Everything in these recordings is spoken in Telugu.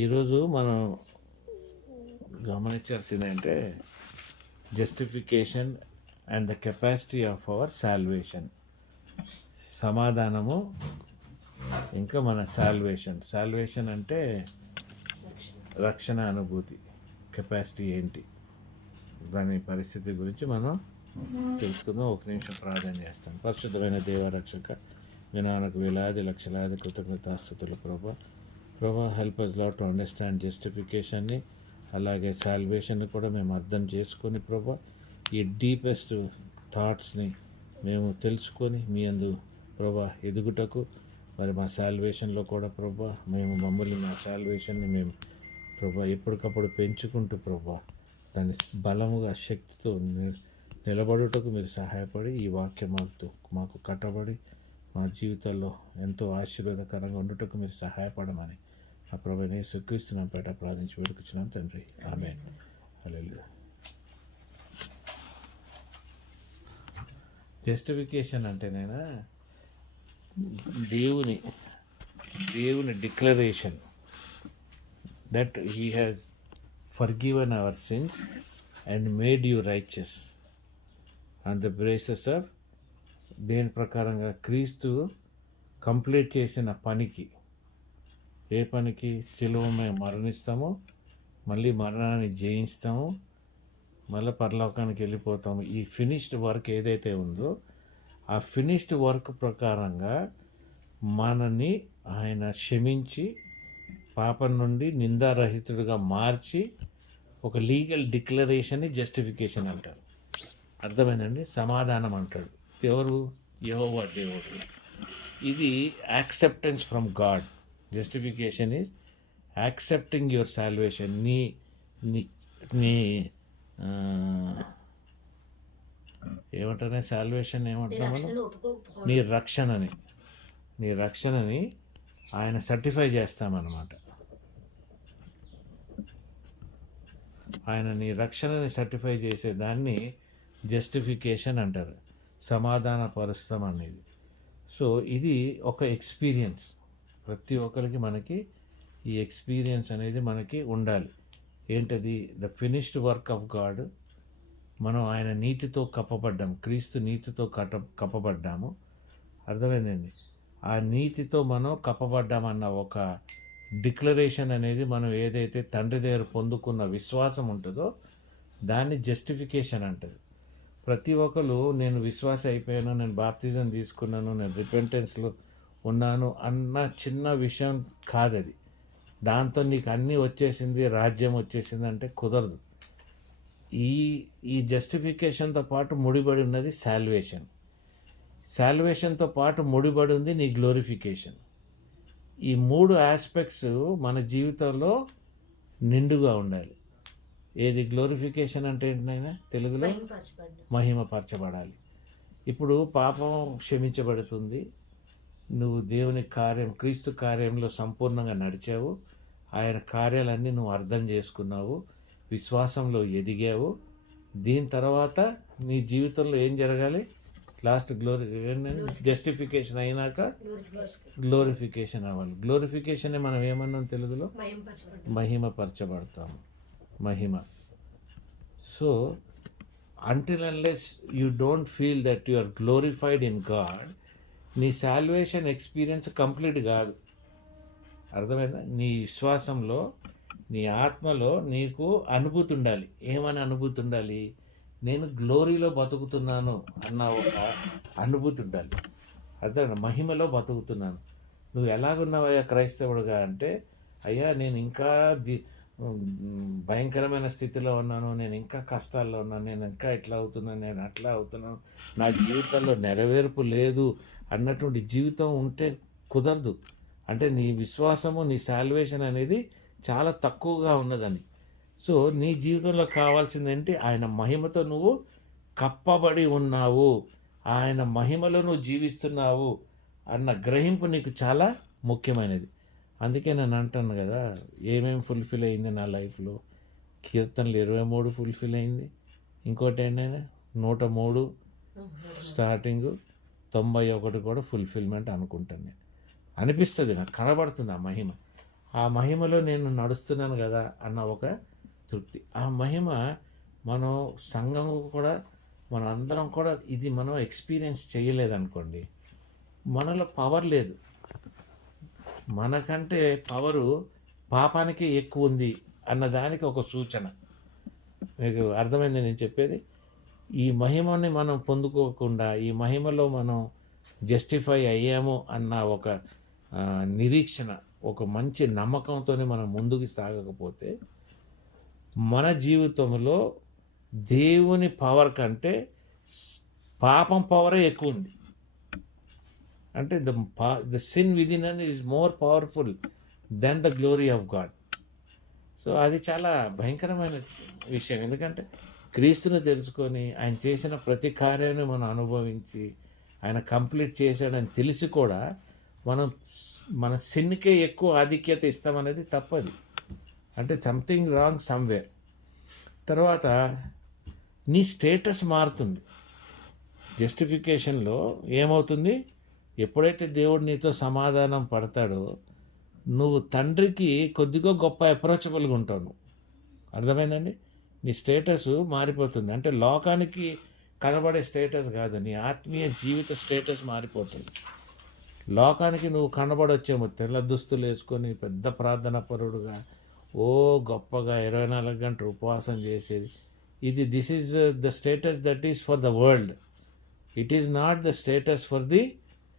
ఈరోజు మనం గమనించాల్సింది అంటే justification and the capacity of our salvation. సమాధానము ఇంకా మన సాల్వేషన్ అంటే రక్షణ అనుభూతి. కెపాసిటీ ఏంటి, దాని పరిస్థితి గురించి మనం తెలుసుకుందాం. ఒక నిమిషం ప్రార్థన చేస్తాను. పరిశుద్ధమైన దేవరక్షక, మీ నాన్నకు వేలాది లక్షలాది కృతజ్ఞతాస్తుతులు ప్రభా. Help us lot to understand జస్టిఫికేషన్ని, అలాగే సాల్వేషన్ని కూడా మేము అర్థం చేసుకొని ప్రభా, ఈ డీపెస్ట్ థాట్స్ని మేము తెలుసుకొని మీ అందు ప్రభా ఎదుగుటకు, మరి మా సాల్వేషన్లో కూడా ప్రభా మమ్మల్ని మా సాల్వేషన్ని మేము ప్రభా ఎప్పటికప్పుడు పెంచుకుంటూ ప్రభా దాని బలముగా శక్తితో నిలబడుటకు మీరు సహాయపడి, ఈ వాక్యం మాకు కట్టబడి మా జీవితాల్లో ఎంతో ఆశీర్వాదకరంగా ఉండుటకు మీరు సహాయపడమని ఆ ప్రభుని యేసుక్రీస్తు పేట ప్రార్థించి వేడుకుచున్నాం తండ్రి, ఆమేన్. హల్లెలూయా. జస్టిఫికేషన్ అంటేనైనా దేవుని declaration that he has forgiven our sins and made you righteous on the basis of, దేని ప్రకారంగా క్రీస్తు కంప్లీట్ చేసిన పనికి, ఏ పనికి శిలువ మేము మరణిస్తామో, మళ్ళీ మరణాన్ని జయిస్తాము, మళ్ళీ పరలోకానికి వెళ్ళిపోతాము. ఈ ఫినిష్డ్ వర్క్ ఏదైతే ఉందో ఆ ఫినిష్డ్ వర్క్ ప్రకారంగా మనని ఆయన క్షమించి పాపం నుండి నిందారహితుడిగా మార్చి ఒక లీగల్ డిక్లరేషన్ని జస్టిఫికేషన్ అంటారు. అర్థమైందండి? సమాధానం అంటాడు ఎవరు? యెహోవా దేవుడు. ఇది acceptance from God. Justification is accepting your salvation. నీ ఏమంటారే సాల్వేషన్ ఏమంటాం మనం? నీ రక్షణని ఆయన సర్టిఫై చేస్తామన్నమాట. ఆయన నీ రక్షణని సర్టిఫై చేసేదాన్ని జస్టిఫికేషన్ అంటారు, సమాధానపరుస్తాం అనేది. సో ఇది ఒక ఎక్స్పీరియన్స్. ప్రతి ఒక్కరికి మనకి ఈ ఎక్స్పీరియన్స్ అనేది మనకి ఉండాలి. ఏంటది? The finished work of God. మనం ఆయన నీతితో కప్పబడ్డాము, క్రీస్తు నీతితో కప్పబడ్డాము. అర్థమైందండి? ఆ నీతితో మనం కప్పబడ్డామన్న ఒక డిక్లరేషన్ అనేది మనం ఏదైతే తండ్రి దగ్గర పొందుకున్న విశ్వాసం ఉంటుందో దాన్ని జస్టిఫికేషన్ అంటది. ప్రతి ఒక్కరు నేను విశ్వాస అయిపోయాను, నేను బాప్తిజం తీసుకున్నాను, నేను రిపెంటెన్స్లో ఉన్నాను అన్న చిన్న విషయం కాదది. దాంతో నీకు అన్నీ వచ్చేసింది, రాజ్యం వచ్చేసింది అంటే కుదరదు. ఈ జస్టిఫికేషన్తో పాటు ముడిపడి ఉన్నది సాల్వేషన్. సాల్వేషన్తో పాటు ముడిపడి ఉంది నీ గ్లోరిఫికేషన్. ఈ మూడు ఆస్పెక్ట్స్ మన జీవితంలో నిండుగా ఉండాలి. ఏది గ్లోరిఫికేషన్ అంటే ఏంటైనా తెలుగులో? మహిమపరచబడాలి. ఇప్పుడు పాపం క్షమించబడుతుంది, నువ్వు దేవుని కార్యం, క్రీస్తు కార్యంలో సంపూర్ణంగా నడిచావు, ఆయన కార్యాలన్నీ నువ్వు అర్థం చేసుకున్నావు, విశ్వాసంలో ఎదిగావు. దీని తర్వాత నీ జీవితంలో ఏం జరగాలి? లాస్ట్ జస్టిఫికేషన్ అయినాక గ్లోరిఫికేషన్ అవ్వాలి. గ్లోరిఫికేషన్ మనం ఏమన్నాం తెలుగులో? మహిమపరచబడతాము. మహిమ. So until unless you don't feel that you are glorified in God, నీ సాల్వేషన్ ఎక్స్పీరియన్స్ కంప్లీట్ కాదు. అర్థమైందా? నీ విశ్వాసంలో, నీ ఆత్మలో నీకు అనుభూతి ఉండాలి. ఏమని అనుభూతి ఉండాలి? నేను గ్లోరీలో బతుకుతున్నాను అన్న ఒక అనుభూతి ఉండాలి. అర్థమైనా? మహిమలో బతుకుతున్నాను. నువ్వు ఎలాగున్నావయ్యా క్రైస్తవుడుగా అంటే, అయ్యా నేను ఇంకా భయంకరమైన స్థితిలో ఉన్నాను, నేను ఇంకా కష్టాల్లో ఉన్నాను, నేను ఇంకా ఇట్లా అవుతున్నాను, నేను అట్లా అవుతున్నాను, నా జీవితంలో నెరవేర్పు లేదు అన్నటువంటి జీవితం ఉంటే కుదరదు. అంటే నీ విశ్వాసము, నీ సాల్వేషన్ అనేది చాలా తక్కువగా ఉన్నదని. సో నీ జీవితంలో కావాల్సింది ఏంటి? ఆయన మహిమతో నువ్వు కప్పబడి ఉన్నావు, ఆయన మహిమలో నువ్వు జీవిస్తున్నావు అన్న గ్రహింపు నీకు చాలా ముఖ్యమైనది. అందుకే నేను అంటాను కదా, ఏమేమి ఫుల్ఫిల్ అయింది నా లైఫ్లో? కీర్తనలు 23 ఫుల్ఫిల్ అయింది. ఇంకోటి ఏంటంటే 103 స్టార్టింగు, 91 కూడా ఫుల్ఫిల్మెంట్ అనుకుంటాను నేను. అనిపిస్తుంది, నాకు కనబడుతుంది ఆ మహిమ. ఆ మహిమలో నేను నడుస్తున్నాను కదా అన్న ఒక తృప్తి. ఆ మహిమ మనం సంఘం కూడా మన అందరం కూడా ఇది మనం ఎక్స్పీరియన్స్ చేయలేదనుకోండి, మనలో పవర్ లేదు. మనకంటే పవరు పాపానికి ఎక్కువ ఉంది అన్నదానికి ఒక సూచన. మీకు అర్థమైంది నేను చెప్పేది? ఈ మహిమని మనం పొందుకోకుండా, ఈ మహిమలో మనం జస్టిఫై అయ్యాము అన్న ఒక నిరీక్షణ, ఒక మంచి నమ్మకంతోనే మనం ముందుకు సాగకపోతే మన జీవితంలో దేవుని పవర్ కంటే పాపం పవరే ఎక్కువ ఉంది. అంటే the sin within one is more powerful than the glory of God. So అది చాలా భయంకరమైన విషయం. ఎందుకంటే క్రీస్తుని తెలుసుకొని ఆయన చేసిన ప్రతి కార్యాన్ని మనం అనుభవించి ఆయన కంప్లీట్ చేశాడని తెలిసి కూడా మనం మన సిన్కే ఎక్కువ ఆధిక్యత ఇస్తామనేది తప్పది. అంటే సంథింగ్ రాంగ్ సమ్వేర్. తర్వాత నీ స్టేటస్ మారుతుంది. జస్టిఫికేషన్లో ఏమవుతుంది? ఎప్పుడైతే దేవుడు నీతో సమాధానం పడతాడో నువ్వు తండ్రికి కొద్దిగా గొప్ప అప్రోచబుల్గా ఉంటావు. నువ్వు అర్థమైందండి? నీ స్టేటస్ మారిపోతుంది. అంటే లోకానికి కనబడే స్టేటస్ కాదు, నీ ఆత్మీయ జీవిత స్టేటస్ మారిపోతుంది. లోకానికి నువ్వు కనబడొచ్చేమో తెల్ల దుస్తులు వేసుకొని పెద్ద ప్రార్థన పరుడుగా, ఓ గొప్పగా 24 గంటలు ఉపవాసం చేసేది. This is the status that is for the world. It is not the status for the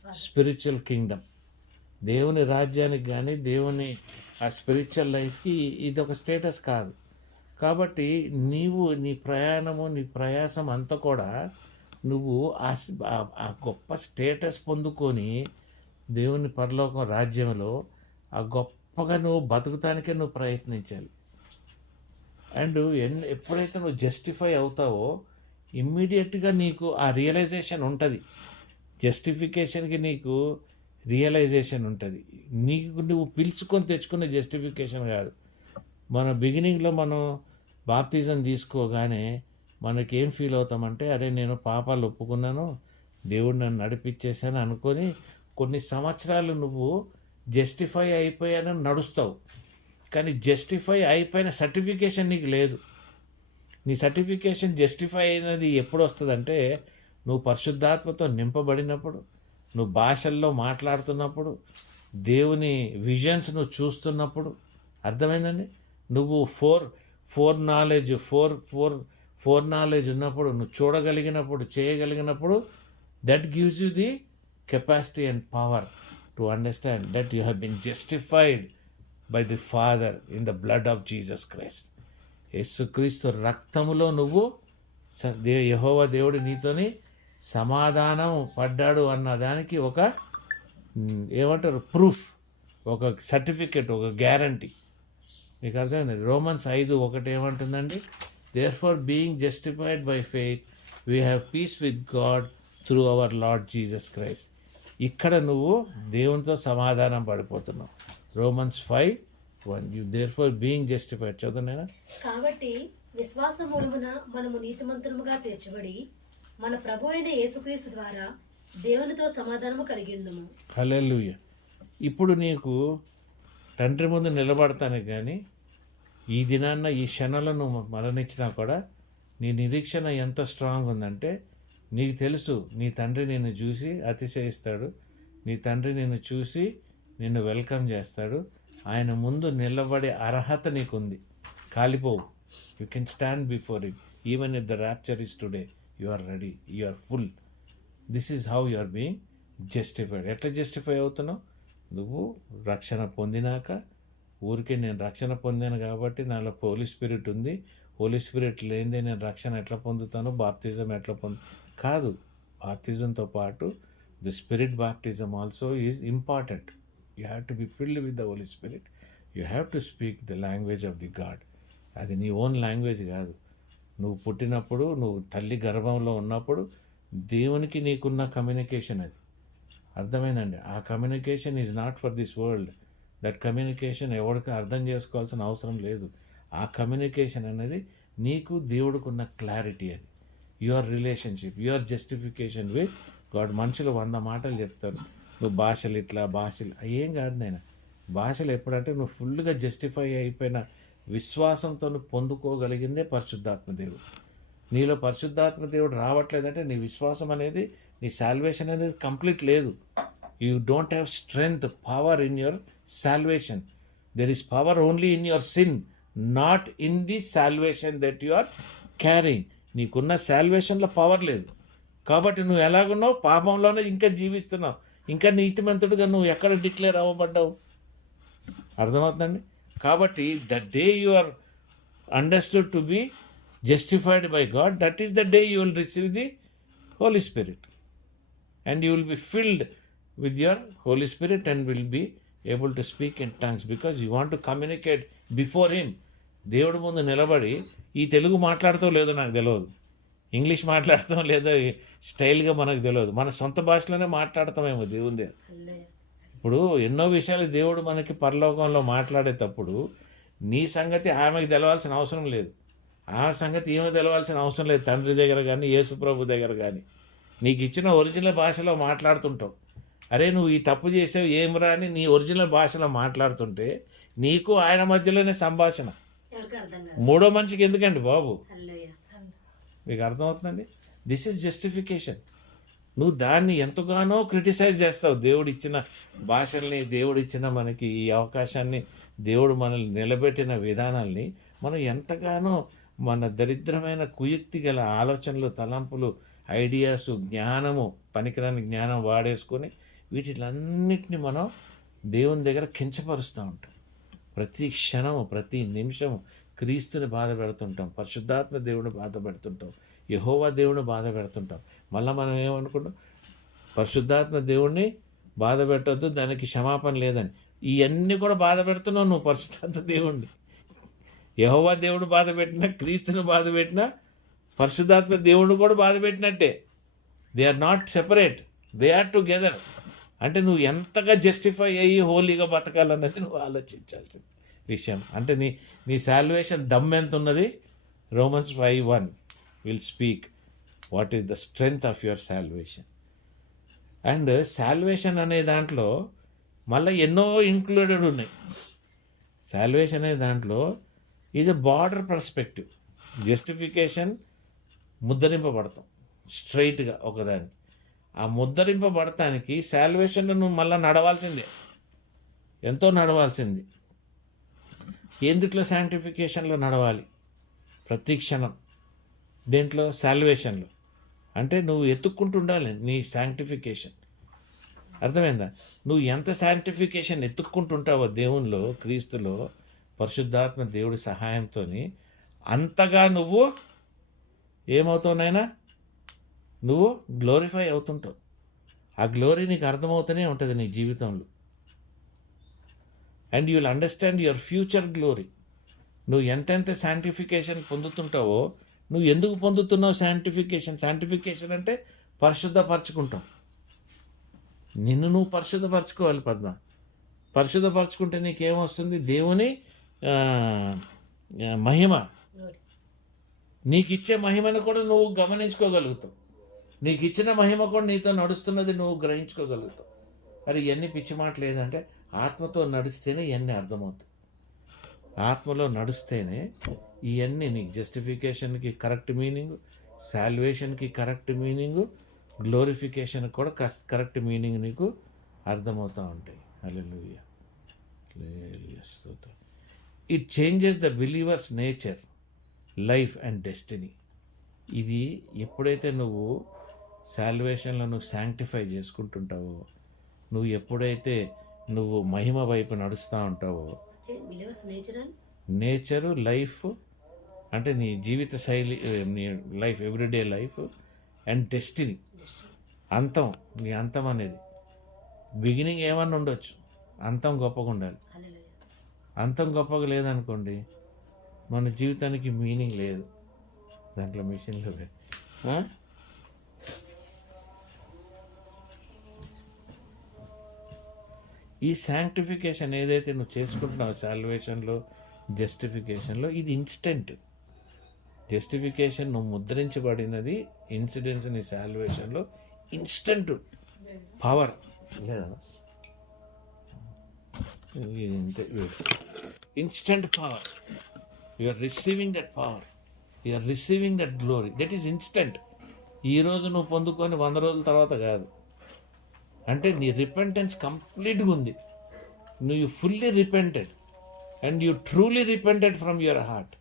spiritual Kingdom. దేవుని రాజ్యానికి కానీ దేవుని ఆ స్పిరిచువల్ లైఫ్కి ఇది ఒక స్టేటస్ కాదు. కాబట్టి నీవు నీ ప్రయాణము నీ ప్రయాసం అంతా కూడా నువ్వు ఆ గొప్ప స్టేటస్ పొందుకొని దేవుని పరలోకం రాజ్యంలో ఆ గొప్పగా నువ్వు బతుకుతానికే నువ్వు ప్రయత్నించాలి. అండ్ ఎప్పుడైతే నువ్వు జస్టిఫై అవుతావో ఇమ్మీడియట్గా నీకు ఆ రియలైజేషన్ ఉంటుంది. జస్టిఫికేషన్కి నీకు రియలైజేషన్ ఉంటుంది. నీకు నువ్వు పిలుచుకొని తెచ్చుకునే జస్టిఫికేషన్ కాదు. మన బిగినింగ్లో మనం బాప్తిజం తీసుకోగానే మనకేం ఫీల్ అవుతామంటే, అరే నేను పాపాలు ఒప్పుకున్నాను, దేవుడు నన్ను నడిపించేశాను అనుకొని కొన్ని సంవత్సరాలు నువ్వు జస్టిఫై అయిపోయానని నడుస్తావు. కానీ జస్టిఫై అయిపోయిన సర్టిఫికేషన్ నీకు లేదు. నీ సర్టిఫికేషన్ జస్టిఫై అయినది ఎప్పుడు వస్తుందంటే నువ్వు పరిశుద్ధాత్మతో నింపబడినప్పుడు, నువ్వు భాషల్లో మాట్లాడుతున్నప్పుడు, దేవుని విజన్స్ నువ్వు చూస్తున్నప్పుడు. అర్థమైందండి? నువ్వు ఫోర్ నాలెడ్జ్ ఉన్నప్పుడు, నువ్వు చూడగలిగినప్పుడు, చేయగలిగినప్పుడు, that gives you the capacity and power to understand that you have been justified by the father in the blood of Jesus Christ. యేసుక్రీస్తు రక్తములో నువ్వు యెహోవా దేవుడు నీతోని సమాధానం పడ్డాడు అన్న దానికి ఒక ఏమంటారు ప్రూఫ్, ఒక సర్టిఫికెట్, ఒక గ్యారంటీ. మీకు అర్థమైంది? రోమన్స్ 5:1 ఏమంటుందండి? Therefore being justified by faith we have peace with God through our Lord Jesus Christ. ఇక్కడ నువ్వు దేవునితో సమాధానం పడిపోతున్నావు. Romans 5:1 you therefore being justified. చదువునేనా? కాబట్టి విశ్వాసం మూలమున మనము నీతిమంతులముగా తీర్చబడి మన ప్రభు అయిన యేసుక్రీస్తు ద్వారా దేవునితో సమాధానము కలిగి ఉందము. హల్లెలూయా. ఇప్పుడు నీకు తండ్రి ముందు నిలబడతాను, కానీ ఈ దినాన్న ఈ క్షణంలో నువ్వు మరణించినా కూడా నీ నిరీక్షణ ఎంత స్ట్రాంగ్ ఉందంటే, నీకు తెలుసు నీ తండ్రి నిన్ను చూసి అతిశయిస్తాడు, నీ తండ్రి నిన్ను చూసి నిన్ను వెల్కమ్ చేస్తాడు. ఆయన ముందు నిలబడే అర్హత నీకుంది. కాలిపోవు. You can stand before him. Even if the rapture is today, you are ready, you are full. This is how you are being justified. ఎట్లా జస్టిఫై అవుతున్నావు? నువ్వు రక్షణ పొందినాక, ఊరికే నేను రక్షణ పొందాను కాబట్టి నాలో హోలీ స్పిరిట్ ఉంది, హోలీ స్పిరిట్ లేనిదే నేను రక్షణ ఎట్లా పొందుతాను, బాప్తిజం ఎట్లా కాదు. బాప్తిజంతో పాటు the spirit baptism also is important. You have to be filled with the holy spirit. You have to speak the language of the God. అది నీ ఓన్ లాంగ్వేజ్ కాదు. నువ్వు పుట్టినప్పుడు, నువ్వు తల్లి గర్భంలో ఉన్నప్పుడు దేవునికి నీకున్న కమ్యూనికేషన్ అది. అర్థమైందండి? ఆ communication is not for this world. That communication ఎవరికి అర్థం చేసుకోవాల్సిన అవసరం లేదు. ఆ కమ్యూనికేషన్ అనేది నీకు దేవుడికున్న క్లారిటీ. అది your relationship, your justification with God. మనుషులు 100 మాటలు చెప్తారు, నువ్వు భాషలు ఇట్లా భాషలు ఏం కాదు నాయన. భాషలు ఎప్పుడంటే నువ్వు ఫుల్గా జస్టిఫై అయిపోయిన విశ్వాసంతో నువ్వు పొందుకోగలిగిందే పరిశుద్ధాత్మ దేవుడు. నీలో పరిశుద్ధాత్మ దేవుడు రావట్లేదంటే నీ విశ్వాసం అనేది, నీ సాల్వేషన్ అనేది కంప్లీట్ లేదు. You don't have strength, power in your salvation. There is power only in your sin, not in the salvation that you are carrying. నీకున్న సాల్వేషన్లో పవర్ లేదు కాబట్టి నువ్వు ఎలాగున్నావు, పాపంలోనే ఇంకా జీవిస్తున్నావు. ఇంకా నీతిమంతుడిగా నువ్వు ఎక్కడ డిక్లేర్ అవ్వబడ్డావు? అర్థమవుతుందండి? కాబట్టి the day you are understood to be justified by God, that is the day you will receive the Holy Spirit, and you will be filled with your Holy Spirit and will be able to speak in tongues because you want to communicate before Him. దేవుడి ముందు నిలబడి ఈ తెలుగు మాట్లాడుతావు లేదో నాకు తెలియదు, ఇంగ్లీష్ మాట్లాడతాం లేదో స్టైల్గా మనకు తెలియదు, మన సొంత భాషలోనే మాట్లాడతామేమో దేవుని దగ్గర. ఇప్పుడు ఎన్నో విషయాలు దేవుడు మనకి పరలోకంలో మాట్లాడేటప్పుడు నీ సంగతి ఆమెకు తెలవాల్సిన అవసరం లేదు, ఆ సంగతి ఏమీ తెలవాల్సిన అవసరం లేదు. తండ్రి దగ్గర కానీ యేసుప్రభు దగ్గర కానీ నీకు ఇచ్చిన ఒరిజినల్ భాషలో మాట్లాడుతుంటావు. అరే నువ్వు ఈ తప్పు చేసావు ఏమిరా అని నీ ఒరిజినల్ భాషలో మాట్లాడుతుంటే నీకు ఆయన మధ్యలోనే సంభాషణ. మూడో మనిషికి ఎందుకండి బాబు? మీకు అర్థమవుతుందండి? This is justification. నువ్వు దాన్ని ఎంతగానో క్రిటిసైజ్ చేస్తావు. దేవుడిచ్చిన భాషల్ని, దేవుడిచ్చిన మనకి ఈ అవకాశాన్ని, దేవుడు మనల్ని నిలబెట్టిన విధానాల్ని మనం ఎంతగానో మన దరిద్రమైన కుయుక్తి గల ఆలోచనలు, తలంపులు, ఐడియాసు, జ్ఞానము, పనికిరాని జ్ఞానం వాడేసుకొని వీటిలన్నిటిని మనం దేవుని దగ్గర కించపరుస్తూ ఉంటాం. ప్రతి క్షణము, ప్రతి నిమిషము క్రీస్తుని బాధ పెడుతుంటాం, పరిశుద్ధాత్మ దేవుని బాధ పెడుతుంటాం, యెహోవా దేవుని బాధ పెడుతుంటాం. మళ్ళీ మనం ఏమనుకుంటాం? పరిశుద్ధాత్మ దేవుణ్ణి బాధ పెట్టొద్దు, దానికి క్షమాపణ లేదని. ఇవన్నీ కూడా బాధ పెడుతున్నావు నువ్వు పరిశుద్ధాత్మ దేవుణ్ణి. యెహోవా దేవుడు బాధ పెట్టినా, క్రీస్తుని బాధ పెట్టినా, పరిశుద్ధాత్మ దేవుడిని కూడా బాధ పెట్టినట్టే. They are not separate, they are together. అంటే నువ్వు ఎంతగా జస్టిఫై అయ్యి హోలీగా బతకాలన్నది నువ్వు ఆలోచించాల్సిన విషయం. అంటే నీ సాల్వేషన్ దమ్ ఎంత ఉన్నది? Romans 5:1 will speak what is the strength of your salvation. And salvation అనే దాంట్లో మళ్ళీ ఎన్నో ఇంక్లూడెడ్ ఉన్నాయి. సాల్వేషన్ అనే దాంట్లో is a border perspective. Justification ముద్దరింపబడతాం స్ట్రైట్గా ఒకదానికి. ఆ ముద్దరింపబడటానికి సాల్వేషన్లో నువ్వు మళ్ళీ నడవాల్సిందే, ఎంతో నడవాల్సింది. ఎందుట్లో? శాంటిఫికేషన్లో నడవాలి ప్రతి క్షణం. దేంట్లో? సాల్వేషన్లో. అంటే నువ్వు ఎత్తుక్కుంటుండాలి నీ శాంటిఫికేషన్. అర్థమైందా? నువ్వు ఎంత శాంటిఫికేషన్ ఎత్తుక్కుంటుంటావో దేవునిలో, క్రీస్తులో, పరిశుద్ధాత్మ దేవుడి సహాయంతో అంతగా నువ్వు ఏమవుతావు నాయనా? నువ్వు గ్లోరిఫై అవుతుంటావు. ఆ గ్లోరీ నీకు అర్థమవుతూనే ఉంటుంది నీ జీవితంలో. And you will understand your future glory. నువ్వు ఎంతెంత శాంటిఫికేషన్ పొందుతుంటావో, నువ్వు ఎందుకు పొందుతున్నావు శాంటిఫికేషన్? శాంటిఫికేషన్ అంటే పరిశుద్ధపరచుకుంటావు. నిన్ను నువ్వు పరిశుద్ధపరచుకోవాలి పద్మ. పరిశుద్ధపరచుకుంటే నీకేమొస్తుంది? దేవుని మహిమ, నీకు ఇచ్చే మహిమను కూడా నువ్వు గమనించుకోగలుగుతావు. నీకు ఇచ్చిన మహిమ కూడా నీతో నడుస్తున్నది నువ్వు గ్రహించుకోగలుగుతావు. మరి ఇవన్నీ పిచ్చి మాటలు ఏంటంటే ఆత్మతో నడిస్తేనే ఇవన్నీ అర్థమవుతాయి. ఆత్మలో నడుస్తేనే ఇవన్నీ నీకు జస్టిఫికేషన్కి కరెక్ట్ మీనింగ్, సాల్వేషన్కి కరెక్ట్ మీనింగ్, గ్లోరిఫికేషన్ కూడా కరెక్ట్ మీనింగ్ నీకు అర్థమవుతూ ఉంటాయి. హల్లెలూయా, హల్లెలూయా, స్తోత్రం. It changes the believer's nature, life and destiny. ఇది ఎప్పుడైతే నువ్వు సాల్వేషన్లో నువ్వు శాంక్టిఫై చేసుకుంటుంటావో, నువ్వు ఎప్పుడైతే నువ్వు మహిమ వైపు నడుస్తూ ఉంటావో, నేచరు, లైఫ్ అంటే నీ జీవిత శైలి, నీ life, everyday life, and destiny, అంతం. నీ అంతం అనేది బిగినింగ్ ఏమన్నా ఉండొచ్చు, అంతం గొప్పగా ఉండాలి. అంతం గొప్పగా లేదనుకోండి మన జీవితానికి మీనింగ్ లేదు. దాంట్లో మిషన్లో ఈ శాంక్టిఫికేషన్ ఏదైతే నువ్వు చేసుకుంటున్నావు సాల్వేషన్లో, జస్టిఫికేషన్లో, ఇది ఇన్స్టెంట్. జస్టిఫికేషన్ నువ్వు ముద్రించబడినది ఇన్సిడెన్స్ నీ సాల్వేషన్లో ఇన్స్టెంట్ పవర్ లేదా? Instant power. You are receiving that power, you are receiving that glory. That is instant. ఈరోజు నువ్వు పొందుకొని 100 రోజుల తర్వాత కాదు. అంటే నీ రిపెంటెన్స్ కంప్లీట్గా ఉంది. నువ్వు fully repented and you truly repented from your heart.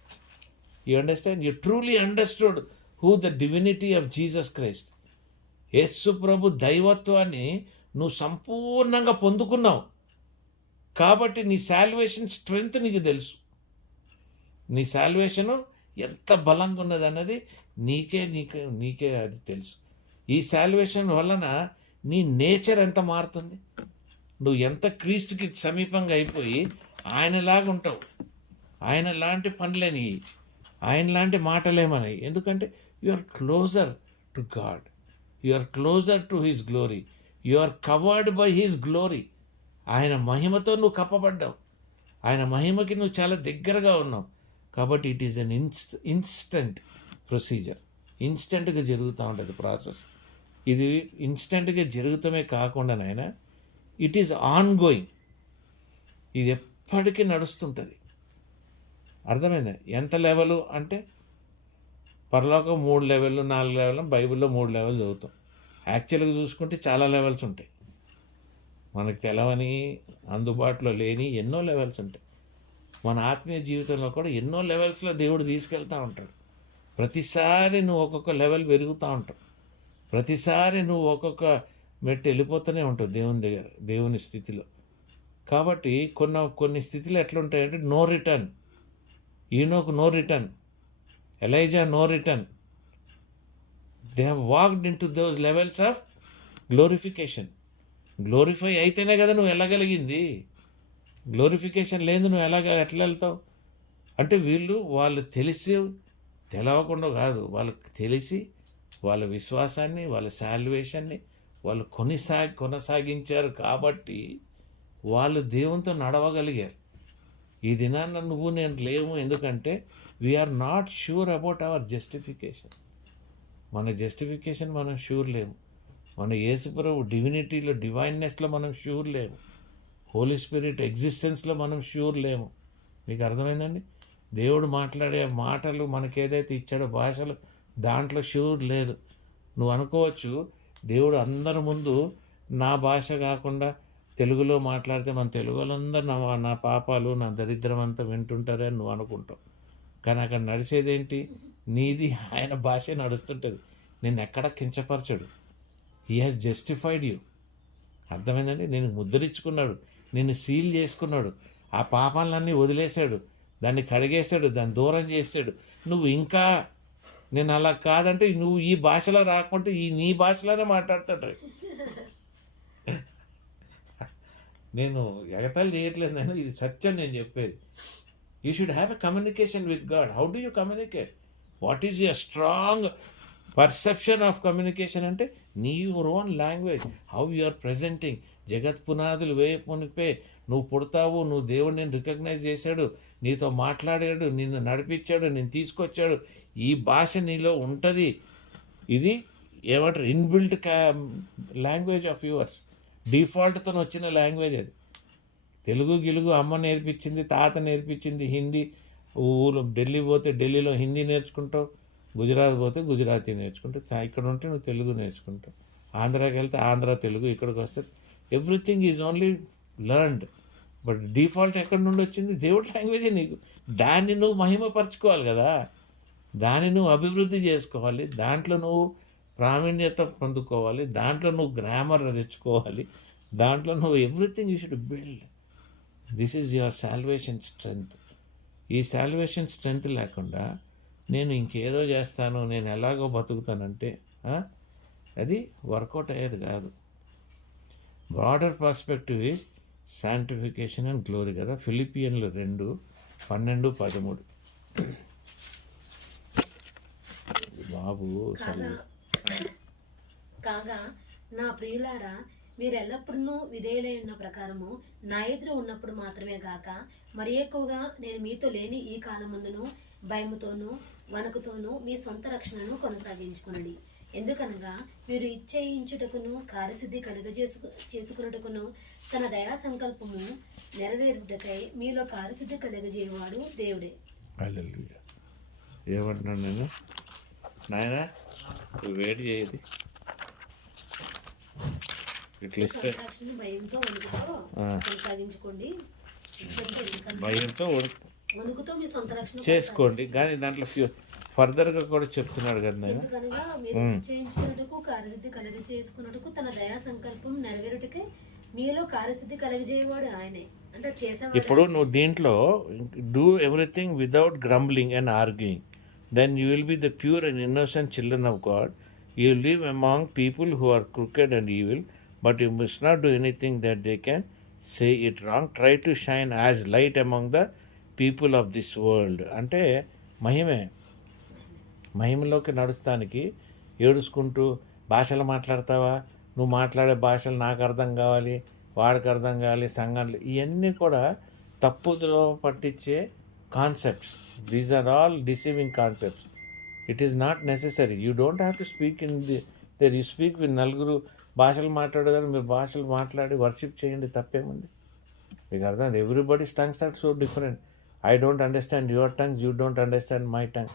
You understand? You truly understood who the divinity of Jesus Christ. యేసు ప్రభు దైవత్వాన్ని నువ్వు సంపూర్ణంగా పొందుకున్నావు. కాబట్టి నీ శాల్వేషన్ స్ట్రెంగ్త్ నీకు తెలుసు. నీ శాల్వేషను ఎంత బలంగా ఉన్నది అన్నది నీకే అది తెలుసు. ఈ శాల్వేషన్ వలన నీ నేచర్ ఎంత మారుతుంది. నువ్వు ఎంత క్రీస్తుకి సమీపంగా అయిపోయి ఆయనలాగా ఉంటావు. ఆయన లాంటి పనులేని, ఆయన లాంటి మాటలేమన్నాయి. ఎందుకంటే you are closer to God, you are closer to his glory, you are covered by his glory. ఆయన మహిమతో నువ్వు కప్పబడ్డావు. ఆయన మహిమకి నువ్వు చాలా దగ్గరగా ఉన్నావు. కాబట్టి it is an instant procedure. ఇన్స్టెంట్గా జరుగుతూ ఉంటుంది ప్రాసెస్. ఇది ఇన్స్టెంట్గా జరుగుతమే కాకుండా నాయన, ఇట్ ఈజ్ ఆన్ గోయింగ్. ఇది ఎప్పటికీ నడుస్తుంటుంది. అర్థమైందా? ఎంత లెవెల్ అంటే పరలోకం 3 లెవెళ్ళు 4 లెవెల్, బైబిల్లో 3 లెవెల్ చదువుతాం. యాక్చువల్గా చూసుకుంటే చాలా లెవెల్స్ ఉంటాయి. మనకు తెలవని, అందుబాటులో లేని ఎన్నో లెవెల్స్ ఉంటాయి. మన ఆత్మీయ జీవితంలో కూడా ఎన్నో లెవెల్స్లో దేవుడు తీసుకెళ్తూ ఉంటాడు. ప్రతిసారి నువ్వు ఒక్కొక్క లెవెల్ పెరుగుతూ ఉంటావు. ప్రతిసారి నువ్వు ఒక్కొక్క మెట్టు వెళ్ళిపోతూనే ఉంటావు దేవుని దగ్గర, దేవుని స్థితిలో. కాబట్టి కొన్ని స్థితిలో ఎట్లుంటాయంటే నో రిటర్న్. ఈనోకు no return, Elijah no return. They have walked in to those levels of glorification. Glorify అయితేనే కదా నువ్వు వెళ్ళగలిగింది. గ్లోరిఫికేషన్ లేదు నువ్వు ఎట్లా వెళ్తావు? అంటే వాళ్ళు తెలిసి తెలవకుండా కాదు, వాళ్ళకి తెలిసి వాళ్ళ విశ్వాసాన్ని, వాళ్ళ శాల్వేషన్ని వాళ్ళు కొనసాగించారు. కాబట్టి వాళ్ళు దేవునితో నడవగలిగారు. ఈ దినాన్న నువ్వు నేను లేవు. ఎందుకంటే we are not sure about our justification. మన జస్టిఫికేషన్ మనం ష్యూర్ లేము. మన యేసుప్రభు డివినిటీలో, డివైన్నెస్లో మనం ష్యూర్ లేము. హోలీ స్పిరిట్ ఎగ్జిస్టెన్స్లో మనం ష్యూర్ లేము. మీకు అర్థమైందండి? దేవుడు మాట్లాడే మాటలు మనకేదైతే ఇచ్చాడో భాషలు, దాంట్లో ష్యూర్ లేదు. నువ్వు అనుకోవచ్చు దేవుడు అందరి ముందు నా భాష కాకుండా తెలుగులో మాట్లాడితే మన తెలుగు వాళ్ళందరూ నా పాపాలు, నా దరిద్రం అంతా వింటుంటారని నువ్వు అనుకుంటావు. కానీ అక్కడ నడిచేదేంటి? నీది ఆయన భాషే నడుస్తుంటుంది. నేను ఎక్కడ కించపరచడు. He has justified you. అర్థమైందండి? నేను ముద్రించుకున్నాడు, నిన్ను సీల్ చేసుకున్నాడు, ఆ పాపాలన్నీ వదిలేశాడు, దాన్ని కడిగేశాడు, దాన్ని దూరం చేశాడు. నువ్వు ఇంకా నేను అలా కాదంటే నువ్వు ఈ భాషలో రాకుంటే నీ భాషలోనే మాట్లాడతాడు. నేను ఎగతాలు చేయట్లేదని, ఇది సత్యం నేను చెప్పేది. You should have a communication with God. How do you communicate? What is your strong perception of communication? అంటే నీ your own language, how you are presenting. జగత్ పునాదులు వేయమునిపే నువ్వు పుడతావు, నువ్వు దేవుడు నేను రికగ్నైజ్ చేశాడు, నీతో మాట్లాడాడు, నిన్ను నడిపించాడు, నేను తీసుకొచ్చాడు. ఈ భాష నీలో ఉంటుంది. ఇది ఏమంటారు? Inbuilt language of yours. డిఫాల్ట్తో వచ్చిన లాంగ్వేజ్ అది. తెలుగు గిలుగు అమ్మ నేర్పించింది, తాత నేర్పించింది. హిందీ ఢిల్లీ పోతే ఢిల్లీలో హిందీ నేర్చుకుంటావు, గుజరాత్ పోతే గుజరాతీ నేర్చుకుంటావు, ఇక్కడ ఉంటే నువ్వు తెలుగు నేర్చుకుంటావు, ఆంధ్రాకి వెళ్తే ఆంధ్ర తెలుగు, ఇక్కడికి వస్తే everything is only learned. But default ఎక్కడి నుండి వచ్చింది? దేవుడి లాంగ్వేజే నీకు. దాన్ని నువ్వు మహిమపరచుకోవాలి కదా, దాన్ని నువ్వు అభివృద్ధి చేసుకోవాలి, దాంట్లో నువ్వు ప్రావీణ్యత పొందుకోవాలి, దాంట్లో నువ్వు గ్రామర్ తెచ్చుకోవాలి, దాంట్లో నువ్వు everything you should build. This is your salvation strength. ఈ సాల్వేషన్ స్ట్రెంగ్త్ లేకుండా నేను ఇంకేదో చేస్తాను, నేను ఎలాగో బతుకుతానంటే అది వర్కౌట్ అయ్యేది కాదు. Broader perspective is sanctification and glory కదా. ఫిలిపియన్లు 2:12-13. బాబు కాగా నా ప్రియులారా, మీరు ఎల్లప్పుడూ విధేయులై ఉన్న ప్రకారము నా ఎదురు ఉన్నప్పుడు మాత్రమే గాక మరి ఎక్కువగా నేను మీతో లేని ఈ కాలమందును భయముతోనూ వణుకుతోనూ మీ సొంత రక్షణను కొనసాగించుకునండి. ఎందుకనగా మీరు ఇచ్చేయించుటకును కార్యసిద్ధి చేసుకున్నటకును తన దయా సంకల్పము నెరవేరుటకై మీలో కార్యసిద్ధి కలగజేయవాడు దేవుడే. హల్లెలూయా. ఏమంటున్నాను నేను? నాయన వేడి చేయది ఇట్లా ఇస్తే సంరక్షణ భయంతో వణుకుతో కొనసాగించుకోండి. భయంతో వణుకుతో మీ సొంత రక్షణ చేసుకోండి. కానీ దాంట్లో ఫర్దర్గా కూడా చెప్తున్నాడు కదా నేను. ఎందుకనగా మీరు చేయించుకున్నట్టుకు కార్యసిద్ధి కలగజేసుకున్నట్టుకు తన దయా సంకల్పం నెరవేరుటకే మీలో కార్యసిద్ధి కలగజేయవాడు ఆయనే. అంటే చేసేవాడు. ఇప్పుడు నువ్వు దీంట్లో do everything without grumbling and arguing, then you will be the pure and innocent children of God. You live among people who are crooked and evil, but you must not do anything that they can say it wrong. Try to shine as light among the people of this world. అంటే మహిమలోకి నడుస్తానికి ఏడుచుకుంటూ భాషలు మాట్లాడతావా? నువ్వు మాట్లాడే భాషలు నాకు అర్థం కావాలి, వాడికి అర్థం కావాలి, సంఘాలు, ఇవన్నీ కూడా తప్పుదో పట్టించే concepts. These are all deceiving concepts. It is not necessary. You don't have to speak in there you speak with నలుగురు భాషలు మాట్లాడేదాన్ని మీరు భాషలు మాట్లాడి వర్షిప్ చేయండి, తప్పేముంది? మీకు అర్థం? Everybody's tongues are so different. I don't understand your tongue, you don't understand my tongue,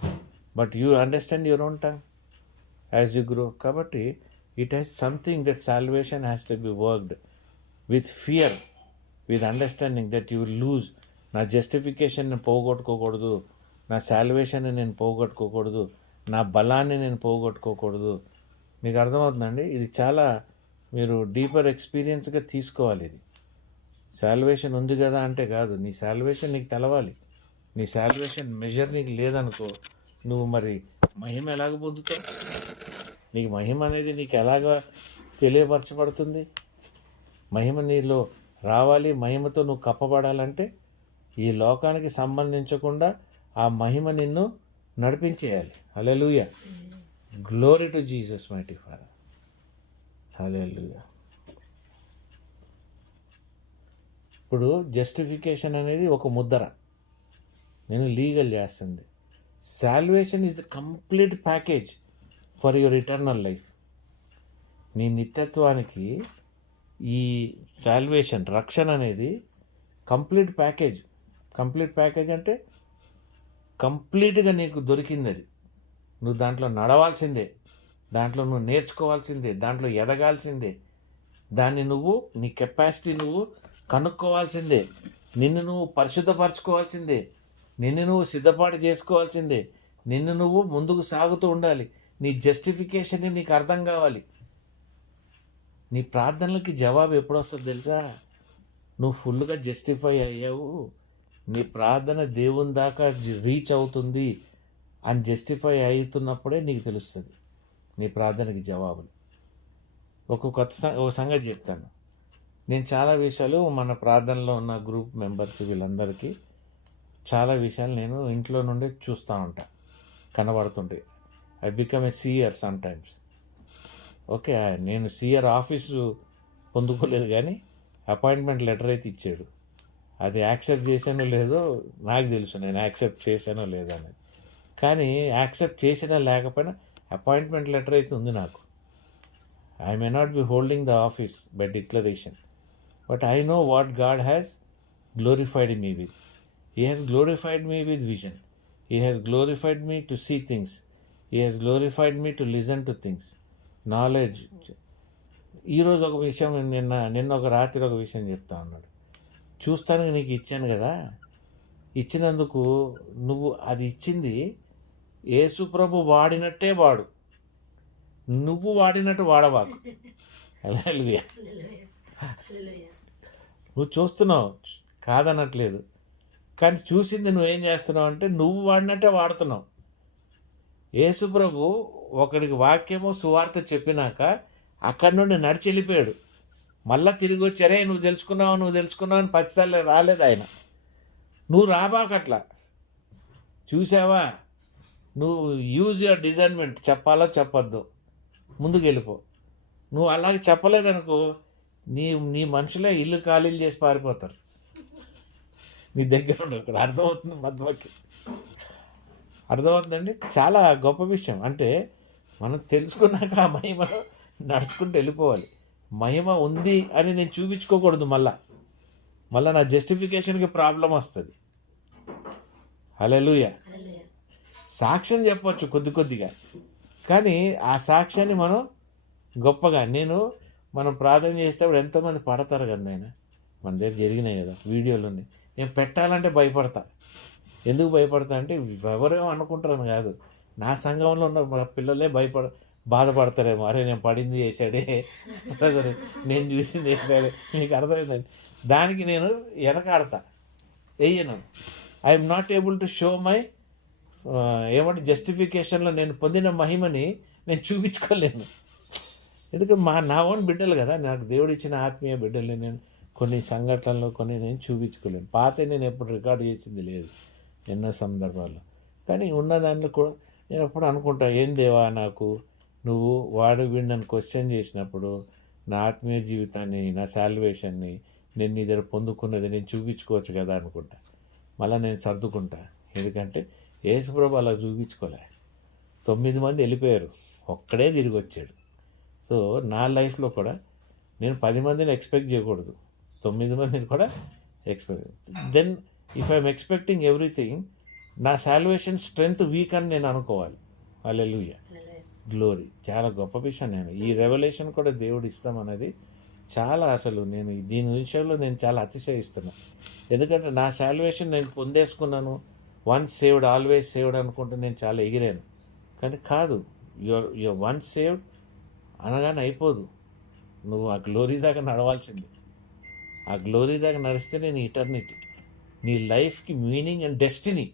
but you understand your own tongue as you grow. Kabatti, it has something that salvation has to be worked with fear, with understanding that you will lose. నా జస్టిఫికేషన్ నేను పోగొట్టుకోకూడదు, నా సాల్వేషన్ నేను పోగొట్టుకోకూడదు, నా బలాన్ని నేను పోగొట్టుకోకూడదు. మీకు అర్థమవుతుందండి? ఇది చాలా మీరు డీపర్ ఎక్స్పీరియన్స్గా తీసుకోవాలి. ఇది సాల్వేషన్ ఉంది కదా అంటే కాదు. నీ సాల్వేషన్ నీకు తెలవాలి. నీ సాల్వేషన్ మెజర్ నీకు లేదనుకో, నువ్వు మరి మహిమ ఎలాగ పొందుతావు? నీకు మహిమ అనేది నీకు ఎలాగ తెలియపరచబడుతుంది? మహిమ నీలో రావాలి. మహిమతో నువ్వు కప్పబడాలంటే ఈ లోకానికి సంబంధించకుండా ఆ మహిమ నిన్ను నడిపించేయాలి. Hallelujah. Glory to Jesus mighty father. Hallelujah. ఇప్పుడు జస్టిఫికేషన్ అనేది ఒక ముద్ర, నేను లీగల్ చేస్తుంది. Salvation is a complete package for your eternal life. నీ నిత్యత్వానికి ఈ సాల్వేషన్, రక్షణ అనేది కంప్లీట్ ప్యాకేజ్. కంప్లీట్ ప్యాకేజ్ అంటే కంప్లీట్గా నీకు దొరికింది. అది నువ్వు దాంట్లో నడవాల్సిందే, దాంట్లో నువ్వు నేర్చుకోవాల్సిందే, దాంట్లో ఎదగాల్సిందే. దాన్ని నువ్వు నీ కెపాసిటీ నువ్వు కనుక్కోవాల్సిందే, నిన్ను నువ్వు పరిశుద్ధపరచుకోవాల్సిందే, నిన్ను నువ్వు సిద్ధపాటు చేసుకోవాల్సిందే, నిన్ను నువ్వు ముందుకు సాగుతూ ఉండాలి. నీ జస్టిఫికేషన్ నీకు అర్థం కావాలి. నీ ప్రార్థనలకి జవాబు ఎప్పుడు వస్తుందో తెలుసా? నువ్వు ఫుల్గా జస్టిఫై అయ్యావు, నీ ప్రార్థన దేవుని దాకా రీచ్ అవుతుంది అని జస్టిఫై అవుతున్నప్పుడే నీకు తెలుస్తుంది నీ ప్రార్థనకి జవాబులు. ఒక సంగతి చెప్తాను. నేను చాలా విషయాలు మన ప్రార్థనలో ఉన్న గ్రూప్ మెంబర్స్ వీళ్ళందరికీ చాలా విషయాలు నేను ఇంట్లో నుండి చూస్తూ ఉంటా, కనబడుతుంటాయి. I become a seer sometimes. Okay, నేను సీయర్ ఆఫీసు పొందుకోలేదు, కానీ అపాయింట్మెంట్ లెటర్ అయితే ఇచ్చాడు. అది యాక్సెప్ట్ చేశానో లేదో నాకు తెలుసు, నేను యాక్సెప్ట్ చేశానో లేదో అనేది. కానీ యాక్సెప్ట్ చేసినా లేకపోయినా అపాయింట్మెంట్ లెటర్ అయితే ఉంది నాకు. I may not be holding the office by declaration, but I know what God has glorified me with. He has glorified me with vision. He has glorified me to see things. He has glorified me to listen to things. Knowledge. ఈరోజు ఒక విషయం, నిన్న ఒక రాత్రి ఒక విషయం చెప్తా ఉన్నాడు. చూస్తానికి నీకు ఇచ్చాను కదా, ఇచ్చినందుకు నువ్వు అది ఇచ్చింది యేసు ప్రభు వాడినట్టే వాడు, నువ్వు వాడినట్టు వాడవాకు. హల్లెలూయా. నువ్వు చూస్తున్నావు, కాదనట్లేదు, కానీ చూసింది నువ్వేం చేస్తున్నావు అంటే నువ్వు వాడినట్టే వాడుతున్నావు. యేసు ప్రభు ఒకడికి వాక్యము సువార్త చెప్పినాక అక్కడి నుండి నడిచి వెళ్ళిపోయాడు. మళ్ళా తిరిగి వచ్చారే నువ్వు తెలుసుకున్నావు అని 10 సార్లు రాలేదు ఆయన. నువ్వు రాబాకట్లా. చూసావా, నువ్వు యూజ్ యువర్ డిజైన్మెంట్, చెప్పాలో చెప్పొద్దు, ముందుకు వెళ్ళిపో. నువ్వు అలాగే చెప్పలేదనుకో, నీ మనుషులే ఇల్లు ఖాళీలు చేసి పారిపోతారు నీ దగ్గర ఉండరు. అర్థమవుతుంది పద్మకి? అర్థమవుతుందండి. చాలా గొప్ప విషయం. అంటే మనం తెలుసుకున్నాక ఆ మహిమలో నడుచుకుంటూ వెళ్ళిపోవాలి. మహిమ ఉంది అని నేను చూపించుకోకూడదు. మళ్ళా నా జస్టిఫికేషన్కి ప్రాబ్లం వస్తుంది. హల్లెలూయా. హల్లెలూయా. సాక్ష్యం చెప్పొచ్చు కొద్దిగా, కానీ ఆ సాక్ష్యాన్ని మనం గొప్పగా మనం ప్రార్థన చేసేటప్పుడు ఎంతోమంది పడతారు కదా ఆయన, మన దగ్గర జరిగినాయి కదా వీడియోలు. నేను పెట్టాలంటే భయపడతా. ఎందుకు భయపడతా అంటే ఎవరేమో అనుకుంటారని కాదు, నా సంఘంలో ఉన్న పిల్లలే బాధపడతారేమో. అరే నేను పడింది చేశాడే, నేను చూసింది చేశాడే, మీకు అర్థమైందండి. దానికి నేను వెనకాడతా, వెయ్యను. I'm not able to show my ఏమంటే జస్టిఫికేషన్లో నేను పొందిన మహిమని నేను చూపించుకోలేను. ఎందుకంటే నా ఓన్ బిడ్డలు కదా, నాకు దేవుడు ఇచ్చిన ఆత్మీయ బిడ్డల్ని నేను కొన్ని సంఘటనలు నేను చూపించుకోలేను. పాత నేను ఎప్పుడు రికార్డు చేసింది లేదు ఎన్నో సందర్భాల్లో. కానీ ఉన్న దాంట్లో కూడా నేను ఎప్పుడు అనుకుంటా, ఏం దేవా నాకు నువ్వు వీడిని క్వశ్చన్ చేసినప్పుడు నా ఆత్మీయ జీవితాన్ని, నా సాల్వేషన్ని నేను నీ దగ్గర పొందుకున్నది నేను చూపించుకోవచ్చు కదా అనుకుంటా. మళ్ళీ నేను సర్దుకుంటా. ఎందుకంటే యేసుప్రభు అలా చూపించుకోలే. 9 మంది వెళ్ళిపోయారు, ఒక్కడే తిరిగి వచ్చాడు. సో నా లైఫ్లో కూడా నేను 10 మందిని ఎక్స్పెక్ట్ చేయకూడదు, 9 మందిని కూడా expect. Then if I'm expecting everything, నా సాల్వేషన్ స్ట్రెంగ్త్ వీక్ అని నేను అనుకోవాలి. Hallelujah, glory. చాలా గొప్ప విషయం. ఈ రెవల్యూషన్ కూడా దేవుడు ఇస్తామన్నది చాలా, అసలు నేను దీని విషయంలో నేను చాలా అతిశయిస్తున్నా. ఎందుకంటే నా సాల్వేషన్ నేను పొందేసుకున్నాను, వన్స్ సేవ్డ్ ఆల్వేస్ సేవ్డ్ అనుకుంటూ నేను చాలా ఎగిరాను. కానీ కాదు, యువర్ వన్స్ సేవ్డ్ అనగానే అయిపోదు. నువ్వు ఆ గ్లోరీ దాకా నడవాల్సిందే. ఆ గ్లోరీ దాకా నడిస్తే నేను ఇటర్నిటీ, నీ లైఫ్కి మీనింగ్ అండ్ డెస్టినీ,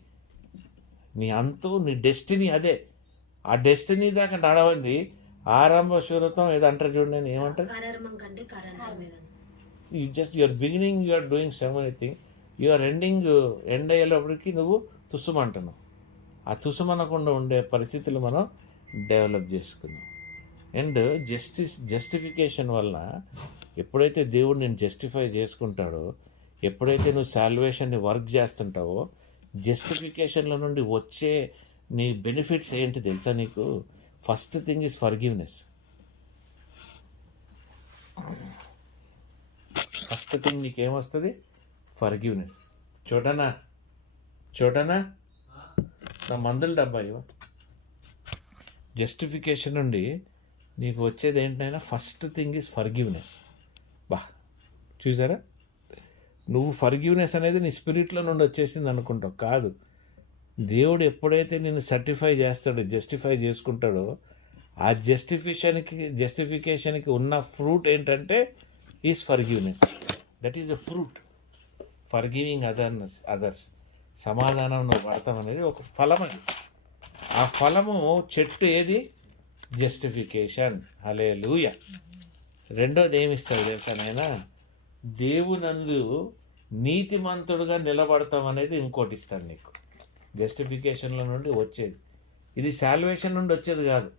నీ అంతు నీ డెస్టినీ అదే. ఆ డెస్టినీ దాకా నడవంది ఆరంభ శూరత్వం ఏదో అంటారు చూడండి, నేను ఏమంటారు, you're beginning, you're doing some anything, you're end అయ్యేటప్పటికి నువ్వు తుస్సుమంటున్నావు. ఆ తుస్సుమనకుండా ఉండే పరిస్థితులు మనం డెవలప్ చేసుకున్నాం. అండ్ జస్టిఫికేషన్ వల్ల ఎప్పుడైతే దేవుడు నేను జస్టిఫై చేసుకుంటాడో, ఎప్పుడైతే నువ్వు సాల్వేషన్ని వర్క్ చేస్తుంటావో, జస్టిఫికేషన్ల నుండి వచ్చే నీ బెనిఫిట్స్ ఏంటి తెలుసా నీకు? First thing is forgiveness. First thing నీకేమొస్తుంది? ఫర్గివ్నెస్. చోటనా నా మందుల డబ్బా ఇవ్వ. జస్టిఫికేషన్ నుండి నీకు వచ్చేది ఏంటైనా ఫస్ట్ థింగ్ ఈజ్ ఫర్గివ్నెస్. చూసారా, నువ్వు ఫర్గివ్నెస్ అనేది నీ స్పిరిట్లో నుండి వచ్చేసింది అనుకుంటావు. కాదు, దేవుడు ఎప్పుడైతే నేను జస్టిఫై చేసుకుంటాడో, ఆ జస్టిఫికేషన్కి ఉన్న ఫ్రూట్ ఏంటంటే is forgiveness. That is a fruit. Forgiving others, సమాధానం నువ్వు పడతాం అనేది ఒక ఫలం. అది ఆ ఫలము చెట్టు ఏది? జస్టిఫికేషన్. హల్లెలూయా. రెండోది ఏమిస్తాడు తెలుసా నాయనా? దేవునందు నీతిమంతుడుగా నిలబడతాం అనేది ఇంకోటి ఇస్తాడు నీకు. జస్టిఫికేషన్ల నుండి వచ్చేది ఇది, సాల్వేషన్ నుండి వచ్చేది కాదు.